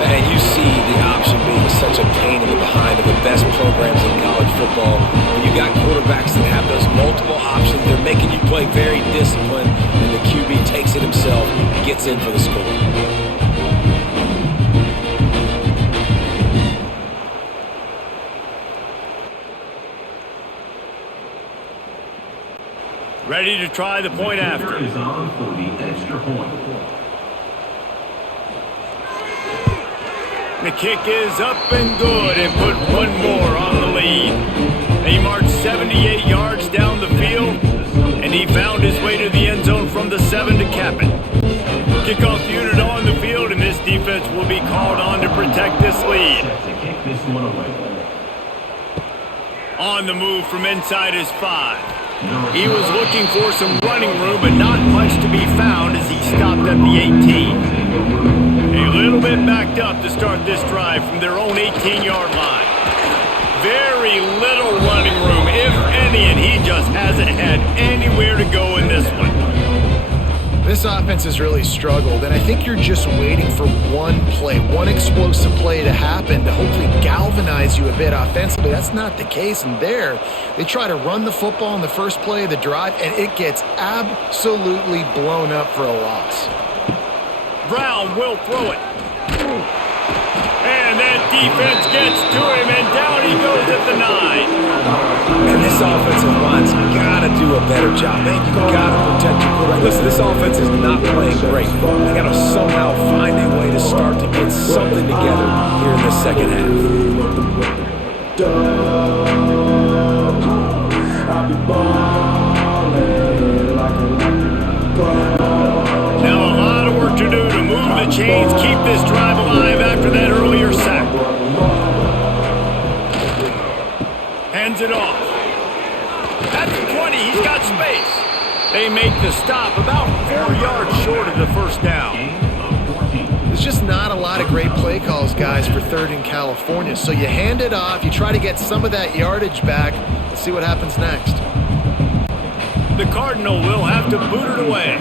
And you see the option being such a pain in the behind of the best programs in college football. When you got quarterbacks that have those multiple options, they're making you play very disciplined, and the QB takes it himself and gets in for the score. Ready to try the point after. Is on for the extra point. The kick is up and good and put one more on the lead. He marched 78 yards down the field, and he found his way to the end zone from the 7 to cap it. Kickoff unit on the field, and this defense will be called on to protect this lead. To kick this one away. On the move from inside his 5. He was looking for some running room, but not much to be found as he stopped at the 18. A little bit backed up to start this drive from their own 18-yard line. Very little running room, if any, and he just hasn't had anywhere to go in this one. This offense has really struggled, and I think you're just waiting for one play, one explosive play to happen to hopefully galvanize you a bit offensively. That's not the case, and there, they try to run the football in the first play of the drive, and it gets absolutely blown up for a loss. Brown will throw it. And that defense gets to him, and down he goes at the 9. And this offensive line's got to do a better job, man. You got to protect your quarterback. Listen, this offense is not playing great. They got to somehow find a way to start to get something together here in the second half. Now a lot of work to do to move the chains, keep this drive alive after that earlier sack. Hands it off. At the 20, he's got space. They make the stop about 4 yards short of the first down. There's just not a lot of great play calls, guys, for 3rd in California. So you hand it off, you try to get some of that yardage back, and see what happens next. The Cardinal will have to boot it away.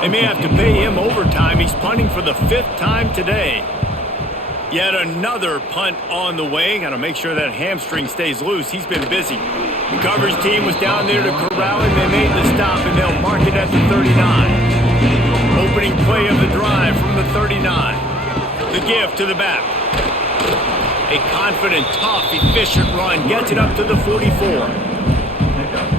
They may have to pay him overtime. He's punting for the 5th time today. Yet another punt on the way. Got to make sure that hamstring stays loose. He's been busy. The coverage team was down there to corral him. They made the stop, and they'll mark it at the 39. Opening play of the drive from the 39. The give to the back. A confident, tough, efficient run gets it up to the 44.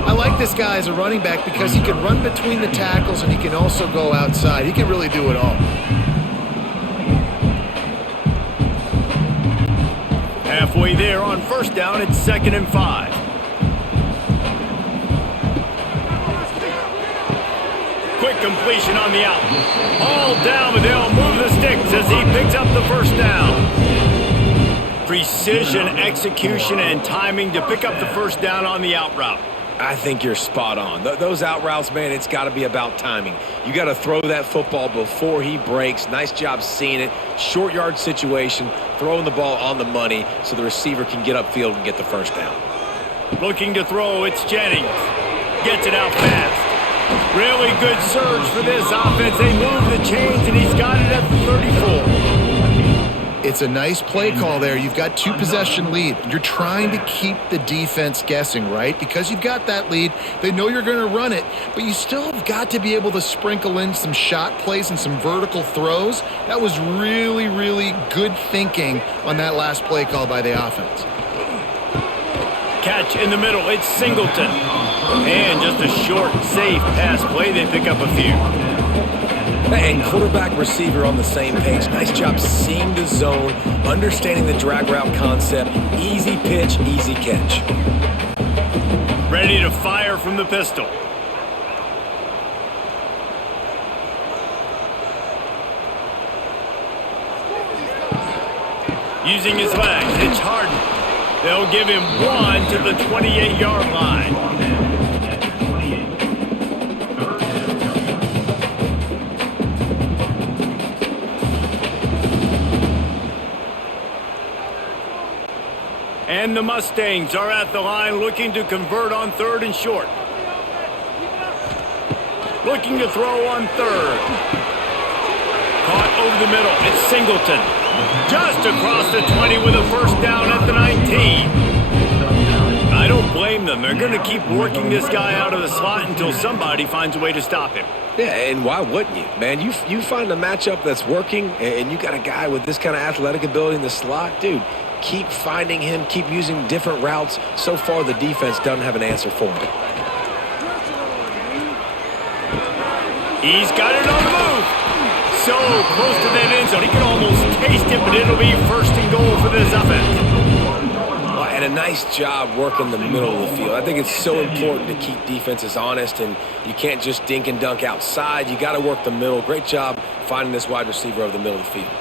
I like this guy as a running back because he can run between the tackles and he can also go outside. He can really do it all. Halfway there on first down, it's 2nd and 5. Quick completion on the out. All down, but they'll move the sticks as he picks up the first down. Precision, execution, and timing to pick up the first down on the out route. I think you're spot on. Those out routes, man, it's got to be about timing. You got to throw that football before he breaks. Nice job seeing it. Short yard situation, throwing the ball on the money so the receiver can get upfield and get the first down. Looking to throw, it's Jennings. Gets it out fast. Really good surge for this offense. They move the chains, and he's got it at the 34. It's a nice play call there. You've got 2-possession lead. You're trying to keep the defense guessing, right? Because you've got that lead, they know you're going to run it, but you still have got to be able to sprinkle in some shot plays and some vertical throws. That was really, really good thinking on that last play call by the offense. Catch in the middle, it's Singleton. And just a short, safe pass play. They pick up a few. And quarterback receiver on the same page. Nice job seeing the zone, understanding the drag route concept. Easy pitch, easy catch. Ready to fire from the pistol. Using his legs, it's Harden. They'll give him 1 to the 28-yard line. And the Mustangs are at the line looking to convert on 3rd and short. Looking to throw on 3rd. Caught over the middle. It's Singleton. Just across the 20 with a first down at the 19. I don't blame them. They're going to keep working this guy out of the slot until somebody finds a way to stop him. Yeah, and why wouldn't you? Man, you find a matchup that's working, and you got a guy with this kind of athletic ability in the slot, dude. Keep finding him, keep using different routes. So far, the defense doesn't have an answer for him. He's got it on the move. So close to that end zone. He can almost taste it, but it'll be 1st and goal for this offense. And a nice job working the middle of the field. I think it's so important to keep defenses honest, and you can't just dink and dunk outside. You got to work the middle. Great job finding this wide receiver over the middle of the field.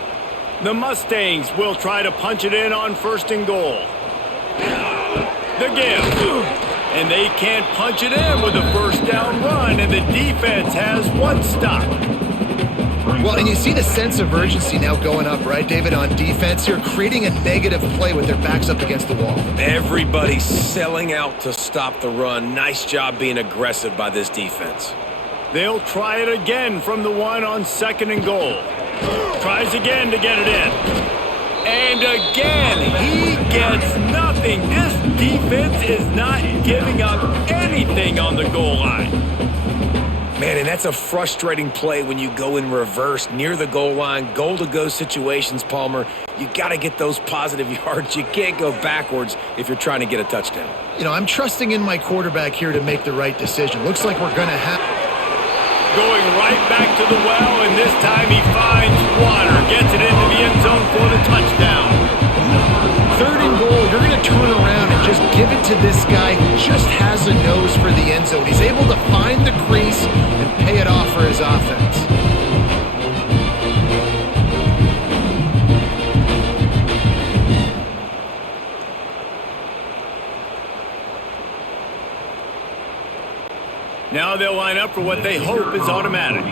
The Mustangs will try to punch it in on 1st and goal. The give. And they can't punch it in with a first down run, and the defense has 1 stop. Well, and you see the sense of urgency now going up, right, David, on defense. You're creating a negative play with their backs up against the wall. Everybody's selling out to stop the run. Nice job being aggressive by this defense. They'll try it again from the 1 on 2nd and goal. Tries again to get it in. And again, he gets nothing. This defense is not giving up anything on the goal line. Man, and that's a frustrating play when you go in reverse near the goal line, goal-to-go situations, Palmer. You got to get those positive yards. You can't go backwards if you're trying to get a touchdown. You know, I'm trusting in my quarterback here to make the right decision. Looks like we're going to have... Going right back to the well, and this time he finds water. Gets it into the end zone for the touchdown. 3rd and goal, you're going to turn around and just give it to this guy who just has a nose for the end zone. He's able to find the crease and pay it off for his offense. Now they'll line up for what they hope is automatic.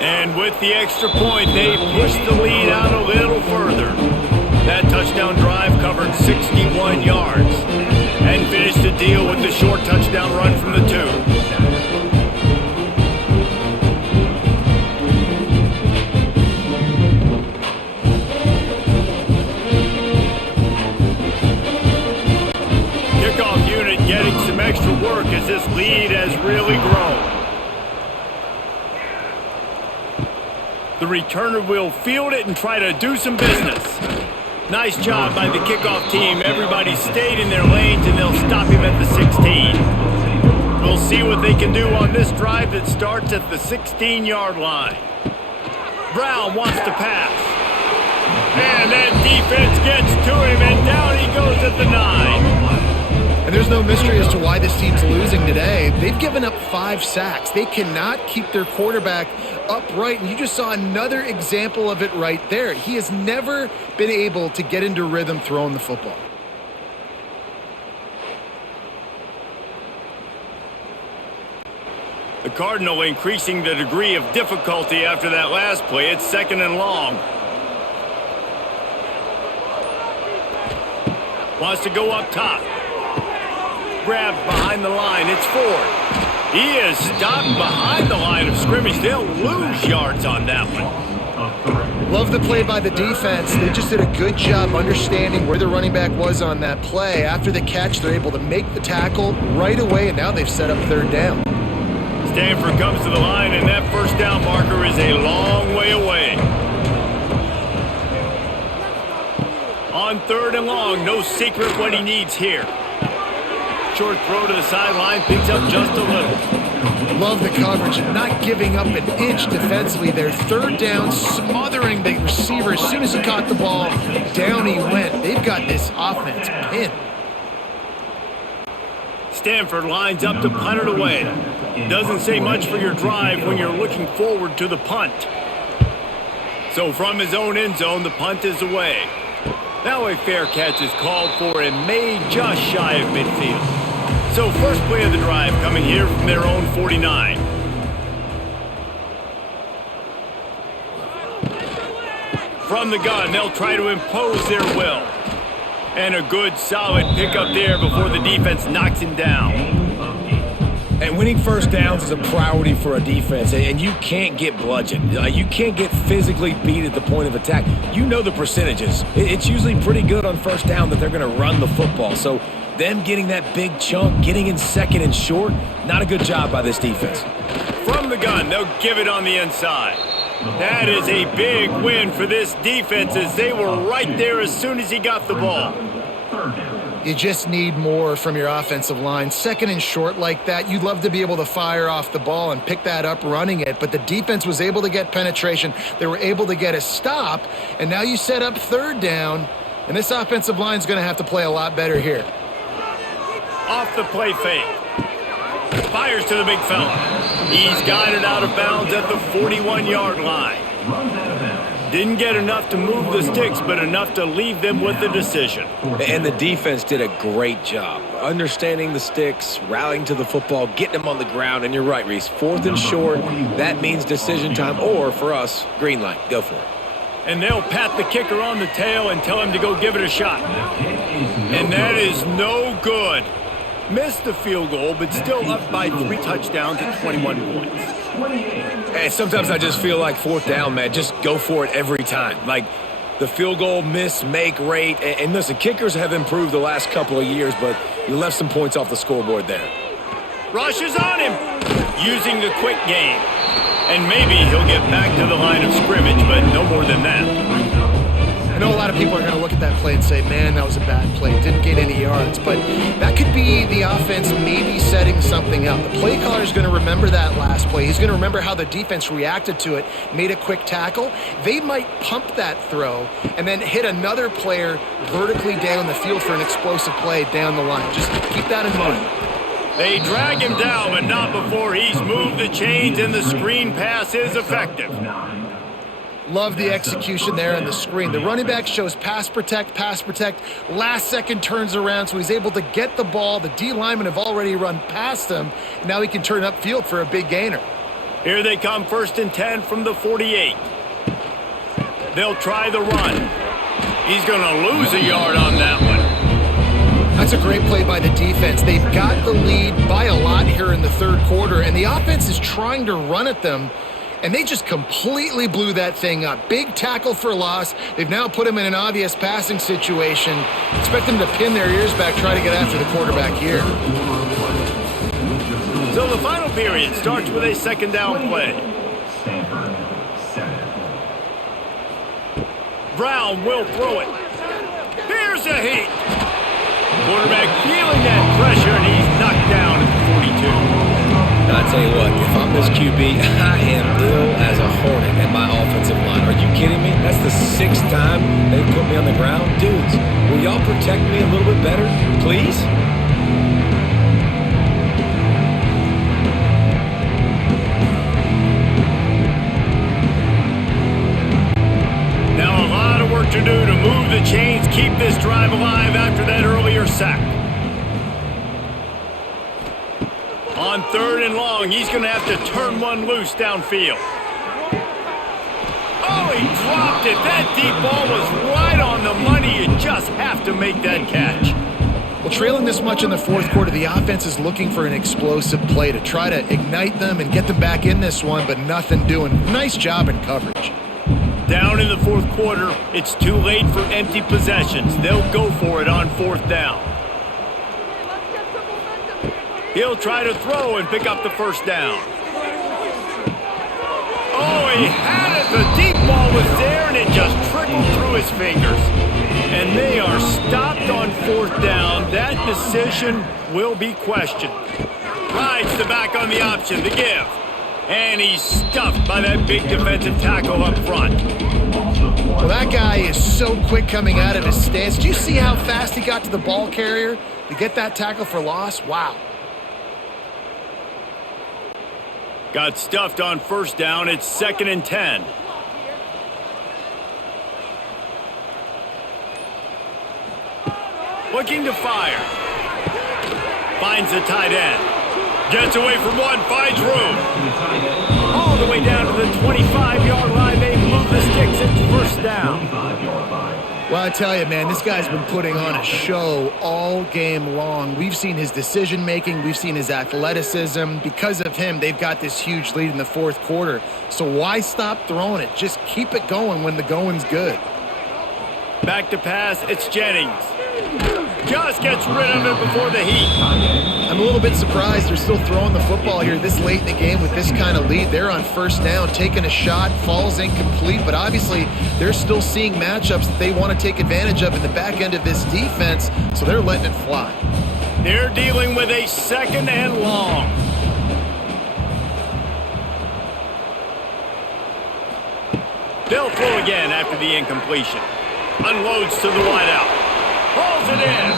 And with the extra point, they push the lead out a little further. That touchdown drive covered 61 yards. And finish the deal with the short touchdown run from the 2. Getting some extra work as this lead has really grown. The returner will field it and try to do some business. Nice job by the kickoff team. Everybody stayed in their lanes and they'll stop him at the 16. We'll see what they can do on this drive that starts at the 16-yard line. Brown wants to pass. And that defense gets to him and down he goes at the 9. And there's no mystery as to why this team's losing today. They've given up 5 sacks. They cannot keep their quarterback upright, and you just saw another example of it right there. He has never been able to get into rhythm throwing the football. The Cardinal increasing the degree of difficulty after that last play. It's 2nd and long. Wants to go up top. Grab behind the line. It's Ford. He is stopped behind the line of scrimmage. They'll lose yards on that one. Love the play by the defense. They just did a good job understanding where the running back was on that play. After the catch, they're able to make the tackle right away, and now they've set up 3rd down. Stanford comes to the line, and that 1st down marker is a long way away. On 3rd and long, no secret what he needs here. Short throw to the sideline, picks up just a little. Love the coverage, not giving up an inch defensively there. 3rd down, smothering the receiver. As soon as he caught the ball, down he went. They've got this offense pinned. Stanford lines up to punt it away. Doesn't say much for your drive when you're looking forward to the punt. So from his own end zone, the punt is away. Now a fair catch is called for and made just shy of midfield. So first play of the drive coming here from their own 49. From the gun, they'll try to impose their will. And a good solid pickup there before the defense knocks him down. And winning 1st downs is a priority for a defense, and you can't get bludgeoned. You can't get physically beat at the point of attack. You know the percentages. It's usually pretty good on 1st down that they're going to run the football. So them getting that big chunk, getting in 2nd and short, not a good job by this defense. From the gun, they'll give it on the inside. That is a big win for this defense as they were right there as soon as he got the ball. You just need more from your offensive line. 2nd and short like that, you'd love to be able to fire off the ball and pick that up running it, but the defense was able to get penetration. They were able to get a stop, and now you set up 3rd down, and this offensive line is going to have to play a lot better here. Off the play fake. Fires to the big fella. He's got it out of bounds at the 41-yard line. Didn't get enough to move the sticks, but enough to leave them with the decision. And the defense did a great job understanding the sticks, rallying to the football, getting them on the ground. And you're right, Reese. 4th and short, that means decision time, or for us, green light. Go for it. And they'll pat the kicker on the tail and tell him to go give it a shot. And that is no good. Missed the field goal, but still up by 3 touchdowns at 21 points. And sometimes I just feel like 4th down, man, just go for it every time. Like the field goal miss-make rate. And listen, kickers have improved the last couple of years, but you left some points off the scoreboard there. Rushes on him, using the quick game. And maybe he'll get back to the line of scrimmage, but no more than that. I know a lot of people are going to look at that play and say, man, that was a bad play. Didn't get any yards. But that could be the offense maybe setting something up. The play caller is going to remember that last play. He's going to remember how the defense reacted to it, made a quick tackle. They might pump that throw and then hit another player vertically down the field for an explosive play down the line. Just keep that in mind. They drag him down, but not before he's moved the chains and the screen pass is effective. Love the execution there on the screen. The running back shows pass protect. Last second turns around, so he's able to get the ball. The D linemen have already run past him. And now he can turn upfield for a big gainer. Here they come, 1st and 10 from the 48. They'll try the run. He's going to lose a yard on that one. That's a great play by the defense. They've got the lead by a lot here in the third quarter, and the offense is trying to run at them, and they just completely blew that thing up. Big tackle for loss. They've now put them in an obvious passing situation. Expect them to pin their ears back, try to get after the quarterback here. So the final period starts with a second down play. Stanford, 7. Brown will throw it. Here's a heat. Quarterback feeling that pressure, and he's knocked down at the 42. I'll tell you what, if I'm this QB, I am ill as a hornet at my offensive line. Are you kidding me? That's the 6th time they've put me on the ground. Dudes, will y'all protect me a little bit better, please? Now a lot of work to do to move the chains, keep this drive alive after that earlier sack. On 3rd and long, he's going to have to turn one loose downfield. Oh, he dropped it. That deep ball was right on the money. You just have to make that catch. Well, trailing this much in the fourth quarter, the offense is looking for an explosive play to try to ignite them and get them back in this one, but nothing doing. Nice job in coverage. Down in the fourth quarter, it's too late for empty possessions. They'll go for it on 4th down. He'll try to throw and pick up the first down. Oh, he had it. The deep ball was there, and it just trickled through his fingers. And they are stopped on 4th down. That decision will be questioned. Rides the back on the option, the give. And he's stuffed by that big defensive tackle up front. Well, that guy is so quick coming out of his stance. Do you see how fast he got to the ball carrier to get that tackle for loss? Wow. Got stuffed on 1st down. It's 2nd and 10. Looking to fire. Finds the tight end. Gets away from one, finds room. All the way down to the 25-yard line. They move the sticks. It's 1st down. Well, I tell you, man, this guy's been putting on a show all game long. We've seen his decision-making. We've seen his athleticism. Because of him, they've got this huge lead in the fourth quarter. So why stop throwing it? Just keep it going when the going's good. Back to pass. It's Jennings. Just gets rid of it before the heat. I'm a little bit surprised they're still throwing the football here this late in the game with this kind of lead. They're on 1st down, taking a shot, falls incomplete, but obviously they're still seeing matchups that they want to take advantage of in the back end of this defense, so they're letting it fly. They're dealing with a 2nd and long. They'll throw again after the incompletion. Unloads to the wideout. Pulls it in.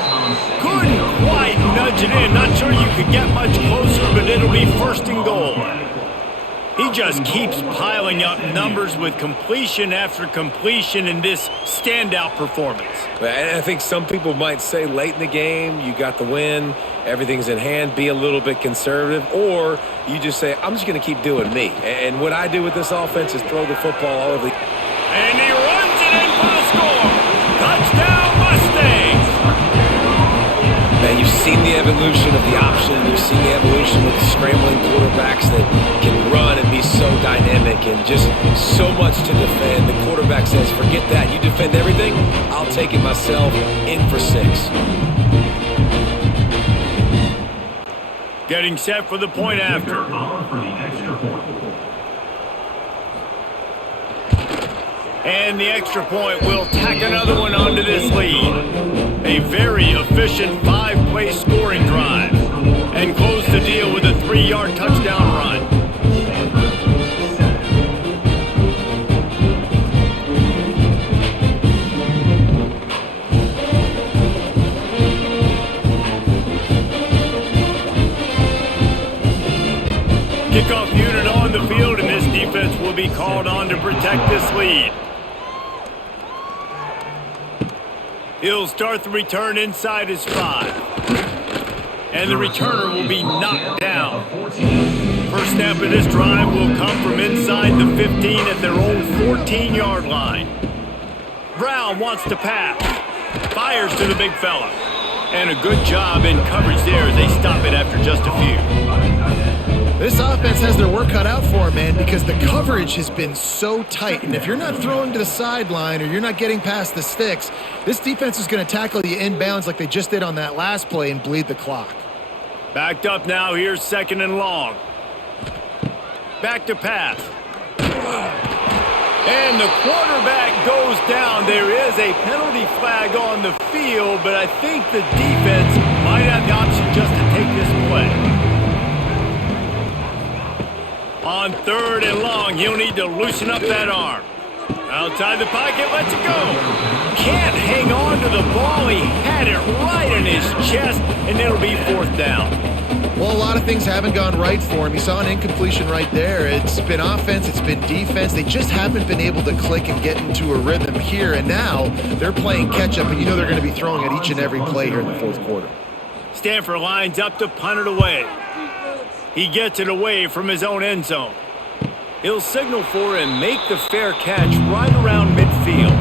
Couldn't quite nudge it in. Not sure you could get much closer, but it'll be 1st and goal. He just keeps piling up numbers with completion after completion in this standout performance. And I think some people might say late in the game, you got the win, everything's in hand, be a little bit conservative, or you just say, I'm just going to keep doing me. And what I do with this offense is throw the football all over the... And he runs it in for the score. Touchdown, Mustangs. Man, you've seen the evolution of the option. You've seen the evolution with the scrambling quarterbacks that can run and be so dynamic and just so much to defend. The quarterback says, forget that. You defend everything, I'll take it myself. In for 6. Getting set for the point after. And the extra point will tack another one onto this lead. A very efficient 5-play scoring drive. And close the deal with a 3-yard touchdown run. Kickoff unit on the field, and this defense will be called on to protect this lead. He'll start the return inside his 5. And the returner will be knocked down. First snap of this drive will come from inside the 15 at their own 14-yard line. Brown wants to pass. Fires to the big fella. And a good job in coverage there as they stop it after just a few. This offense has their work cut out for them, man, because the coverage has been so tight. And if you're not throwing to the sideline or you're not getting past the sticks, this defense is going to tackle you inbounds like they just did on that last play and bleed the clock. Backed up now. Here's 2nd and long. Back to pass. And the quarterback goes down. There is a penalty flag on the field, but I think the defense might have the option just to take this play. On 3rd and long, he'll need to loosen up that arm. Outside the pocket, lets it go. Can't hang on to the ball. He had it right in his chest, and it'll be 4th down. Well, a lot of things haven't gone right for him. He saw an incompletion right there. It's been offense, it's been defense. They just haven't been able to click and get into a rhythm here. And now they're playing catch-up, and you know they're going to be throwing at each and every play here in the 4th quarter. Stanford lines up to punt it away. He gets it away from his own end zone. He'll signal for and make the fair catch right around midfield.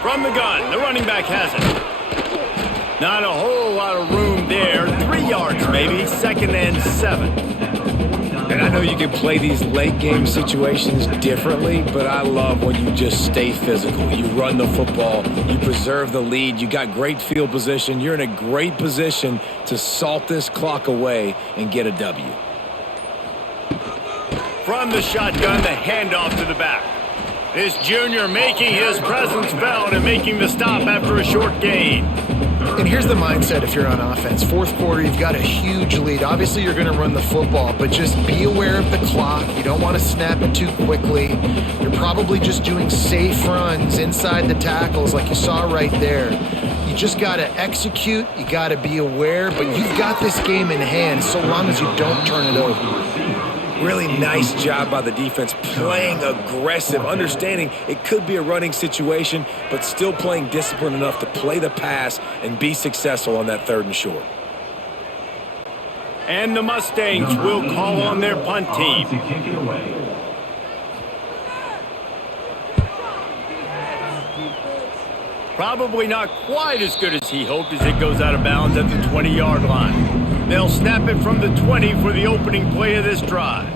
From the gun, the running back has it. Not a whole lot of room there. 3 yards maybe, 2nd and 7. And I know you can play these late game situations differently, but I love when you just stay physical. You run the football, you preserve the lead, you got great field position. You're in a great position to salt this clock away and get a W. From the shotgun, the handoff to the back. This junior making his presence felt and making the stop after a short gain. And here's the mindset if you're on offense. 4th quarter, you've got a huge lead. Obviously, you're going to run the football, but just be aware of the clock. You don't want to snap it too quickly. You're probably just doing safe runs inside the tackles like you saw right there. You just got to execute. You got to be aware, but you've got this game in hand so long as you don't turn it over. Really nice job by the defense, playing aggressive, understanding it could be a running situation, but still playing disciplined enough to play the pass and be successful on that 3rd and short. And the Mustangs will call on their punt team. Probably not quite as good as he hoped as it goes out of bounds at the 20-yard line. They'll snap it from the 20 for the opening play of this drive.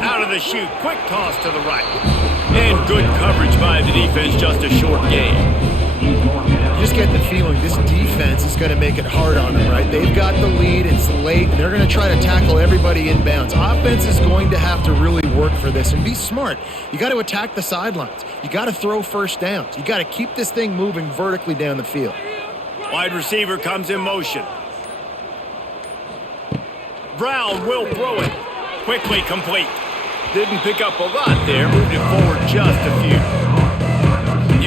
Out of the chute, quick toss to the right. And good coverage by the defense, just a short gain. You just get the feeling this defense is going to make it hard on them, right? They've got the lead, it's late, and they're going to try to tackle everybody inbounds. Offense is going to have to really work for this and be smart. You got to attack the sidelines. You got to throw 1st downs. You got to keep this thing moving vertically down the field. Wide receiver comes in motion. Brown will throw it. Quickly complete. Didn't pick up a lot there. Moved it forward just a few.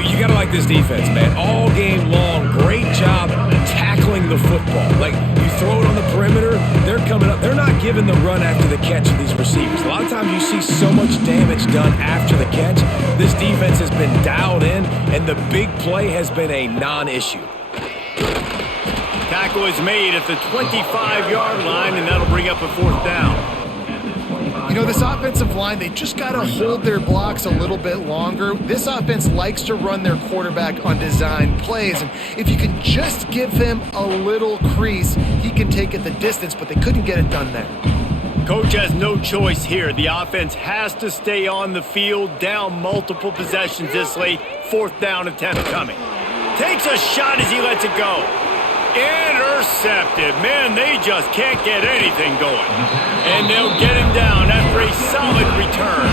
You got to like this defense, man. All game long, great job tackling the football. Like, you throw it on the perimeter, they're coming up. They're not giving the run after the catch to these receivers. A lot of times you see so much damage done after the catch. This defense has been dialed in, and the big play has been a non-issue. Tackle is made at the 25-yard line, and that'll bring up a 4th down. You know, this offensive line, they just got to hold their blocks a little bit longer. This offense likes to run their quarterback on design plays, and if you can just give him a little crease, he can take it the distance, but they couldn't get it done there. Coach has no choice here. The offense has to stay on the field, down multiple possessions this late. 4th down attempt coming. Takes a shot as he lets it go. Intercepted. Man, they just can't get anything going. And they'll get him down after a solid return.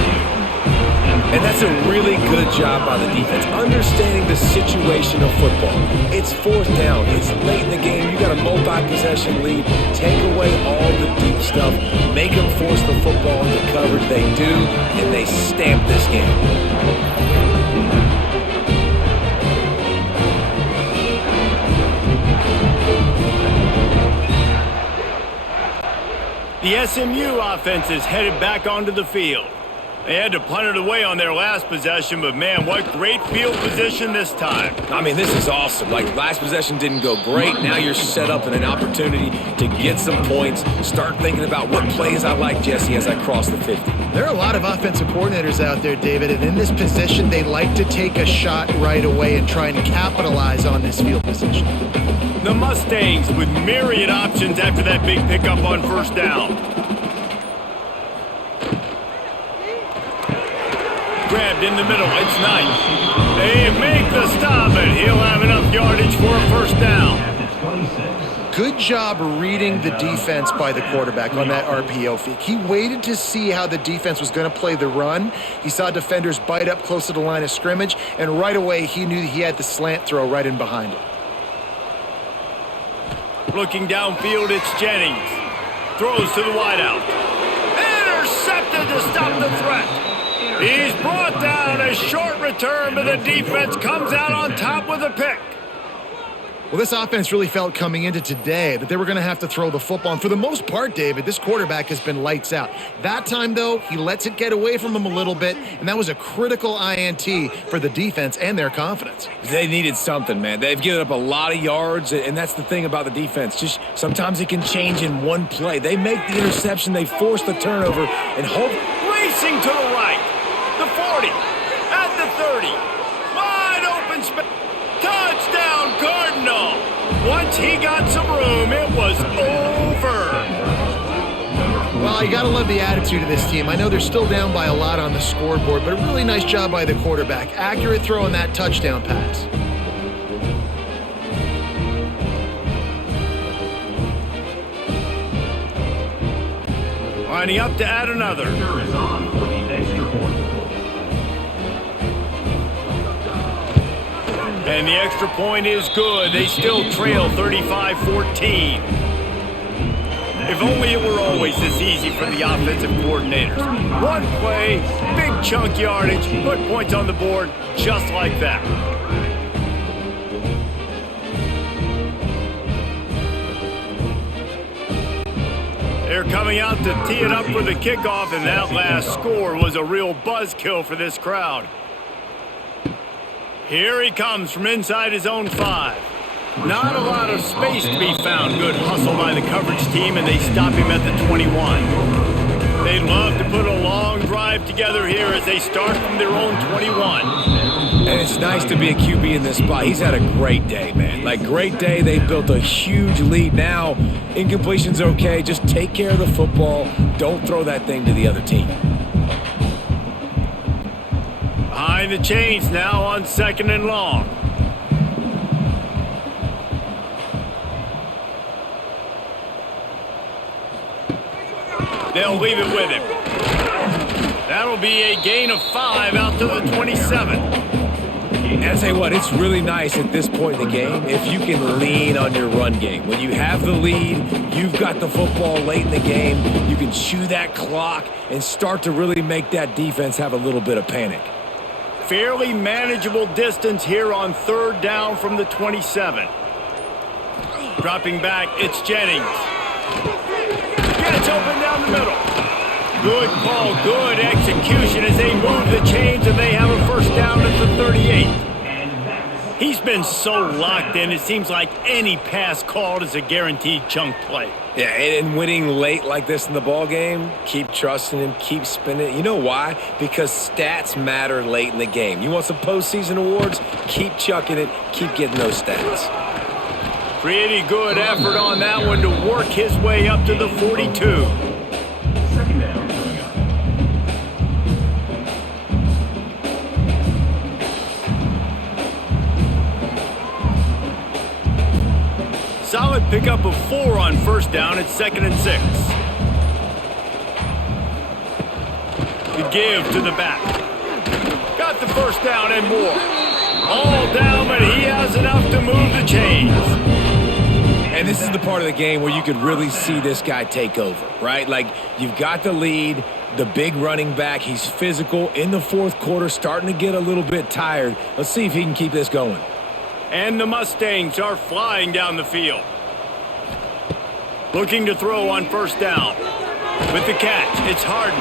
And that's a really good job by the defense, understanding the situation of football. It's 4th down. It's late in the game. You got a multi-possession lead. Take away all the deep stuff. Make them force the football into coverage. They do, and they stamp this game. The SMU offense is headed back onto the field. They had to punt it away on their last possession, but man, what great field position this time. I mean, this is awesome. Like, last possession didn't go great. Now you're set up in an opportunity to get some points. Start thinking about what plays I like, Jesse, as I cross the 50. There are a lot of offensive coordinators out there, David, and in this position, they like to take a shot right away and try and capitalize on this field position. The Mustangs with myriad options after that big pickup on first down. Grabbed in the middle, it's nice. They make the stop, and he'll have enough yardage for a first down. Good job reading the defense by the quarterback on that RPO fake. He waited to see how the defense was going to play the run. He saw defenders bite up close to the line of scrimmage, and right away he knew he had the slant throw right in behind it. Looking downfield, it's Jennings. Throws to the wideout. Intercepted to stop the threat. He's brought down. A short return, but the defense comes out on top with a pick. Well, this offense really felt coming into today that they were going to have to throw the football. And for the most part, David, this quarterback has been lights out. That time, though, he lets it get away from him a little bit, and that was a critical INT for the defense and their confidence. They needed something, man. They've given up a lot of yards, and that's the thing about the defense. Just sometimes it can change in one play. They make the interception, they force the turnover, and hope. Racing to the right. The 40. At the 30. Wide open space. Touchdown, Cardinal. Once he got some room, it was over. Well, you got to love the attitude of this team. I know they're still down by a lot on the scoreboard, but a really nice job by the quarterback. Accurate throw on that touchdown pass. Lining up to add another. Is on for the extra point. And the extra point is good. They still trail 35-14. If only it were always this easy for the offensive coordinators. One play, big chunk yardage, put points on the board just like that. They're coming out to tee it up for the kickoff, and that last score was a real buzzkill for this crowd. Here he comes from inside his own 5. Not a lot of space to be found. Good hustle by the coverage team, and they stop him at the 21. They'd love to put a long drive together here as they start from their own 21. And it's nice to be a QB in this spot. He's had a great day, man. Like, great day. They've built a huge lead. Now, incompletion's okay. Just take care of the football. Don't throw that thing to the other team. Behind the chains now on 2nd and long. They'll leave it with him. That'll be a gain of 5 out to the 27. And I tell you what, it's really nice at this point in the game if you can lean on your run game. When you have the lead, you've got the football late in the game, you can chew that clock and start to really make that defense have a little bit of panic. Fairly manageable distance here on 3rd down from the 27. Dropping back, it's Jennings. Gets open down the middle. Good call, good execution as they move the chains and they have a first down at the 38. He's been so locked in, it seems like any pass called is a guaranteed chunk play. Yeah, and winning late like this in the ball game, keep trusting him, keep spinning it. You know why? Because stats matter late in the game. You want some postseason awards? Keep chucking it, keep getting those stats. Pretty good effort on that one to work his way up to the 42. Second down coming up. Solid pickup of 4 on first down at 2nd and 6. The give to the back. Got the first down and more. All down, but he has enough to move the chains. And this is the part of the game where you could really see this guy take over, right? Like, you've got the lead, the big running back. He's physical in the 4th quarter, starting to get a little bit tired. Let's see if he can keep this going. And the Mustangs are flying down the field. Looking to throw on first down. With the catch, it's Harden.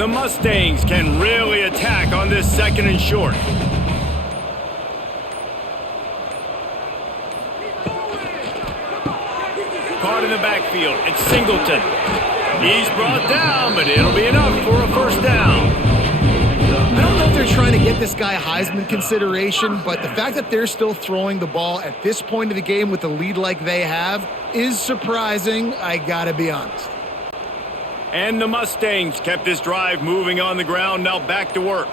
The Mustangs can really attack on this 2nd and short. Caught in the backfield. It's Singleton. He's brought down, but it'll be enough for a first down. I don't know if they're trying to get this guy Heisman consideration, but the fact that they're still throwing the ball at this point of the game with a lead like they have is surprising, I gotta be honest. And the Mustangs kept this drive moving on the ground, now back to work.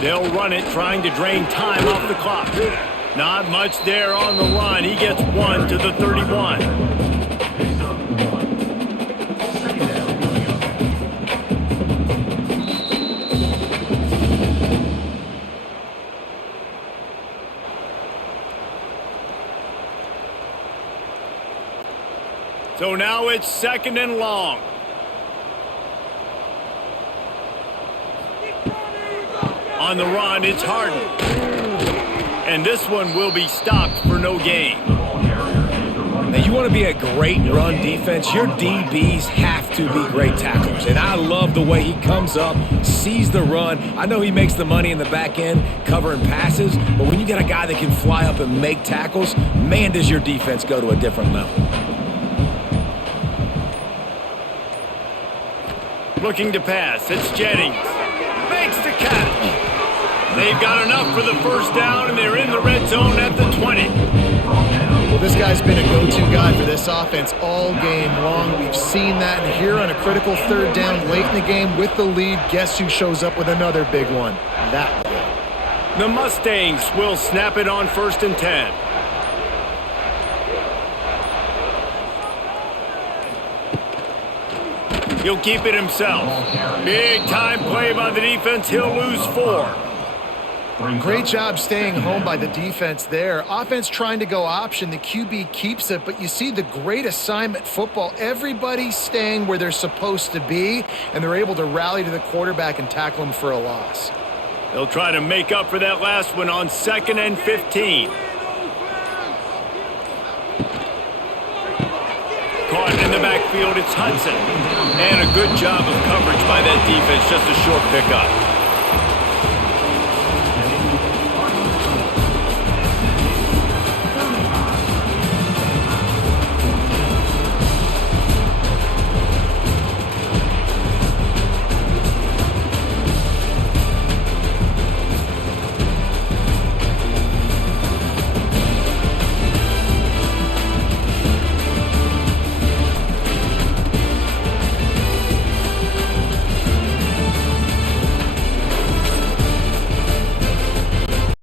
They'll run it, trying to drain time off the clock. Not much there on the run. He gets 1 to the 31. So now it's 2nd and long. On the run, it's Harden. And this one will be stopped for no gain. Now, you want to be a great run defense, your DBs have to be great tacklers. And I love the way he comes up, sees the run. I know he makes the money in the back end covering passes, but when you get a guy that can fly up and make tackles, man, does your defense go to a different level. Looking to pass, it's Jennings. Makes the catch. They've got enough for the first down, and they're in the red zone at the 20. Well, this guy's been a go-to guy for this offense all game long. We've seen that, and here on a critical 3rd down late in the game with the lead, guess who shows up with another big one? That one. The Mustangs will snap it on 1st and 10. He'll keep it himself. Big time play by the defense. He'll lose 4. Great job staying home by the defense there. Offense trying to go option. The QB keeps it, but you see the great assignment football. Everybody's staying where they're supposed to be, and they're able to rally to the quarterback and tackle him for a loss. They'll try to make up for that last one on 2nd and 15. Caught in the backfield, it's Hudson. And a good job of coverage by that defense, just a short pickup.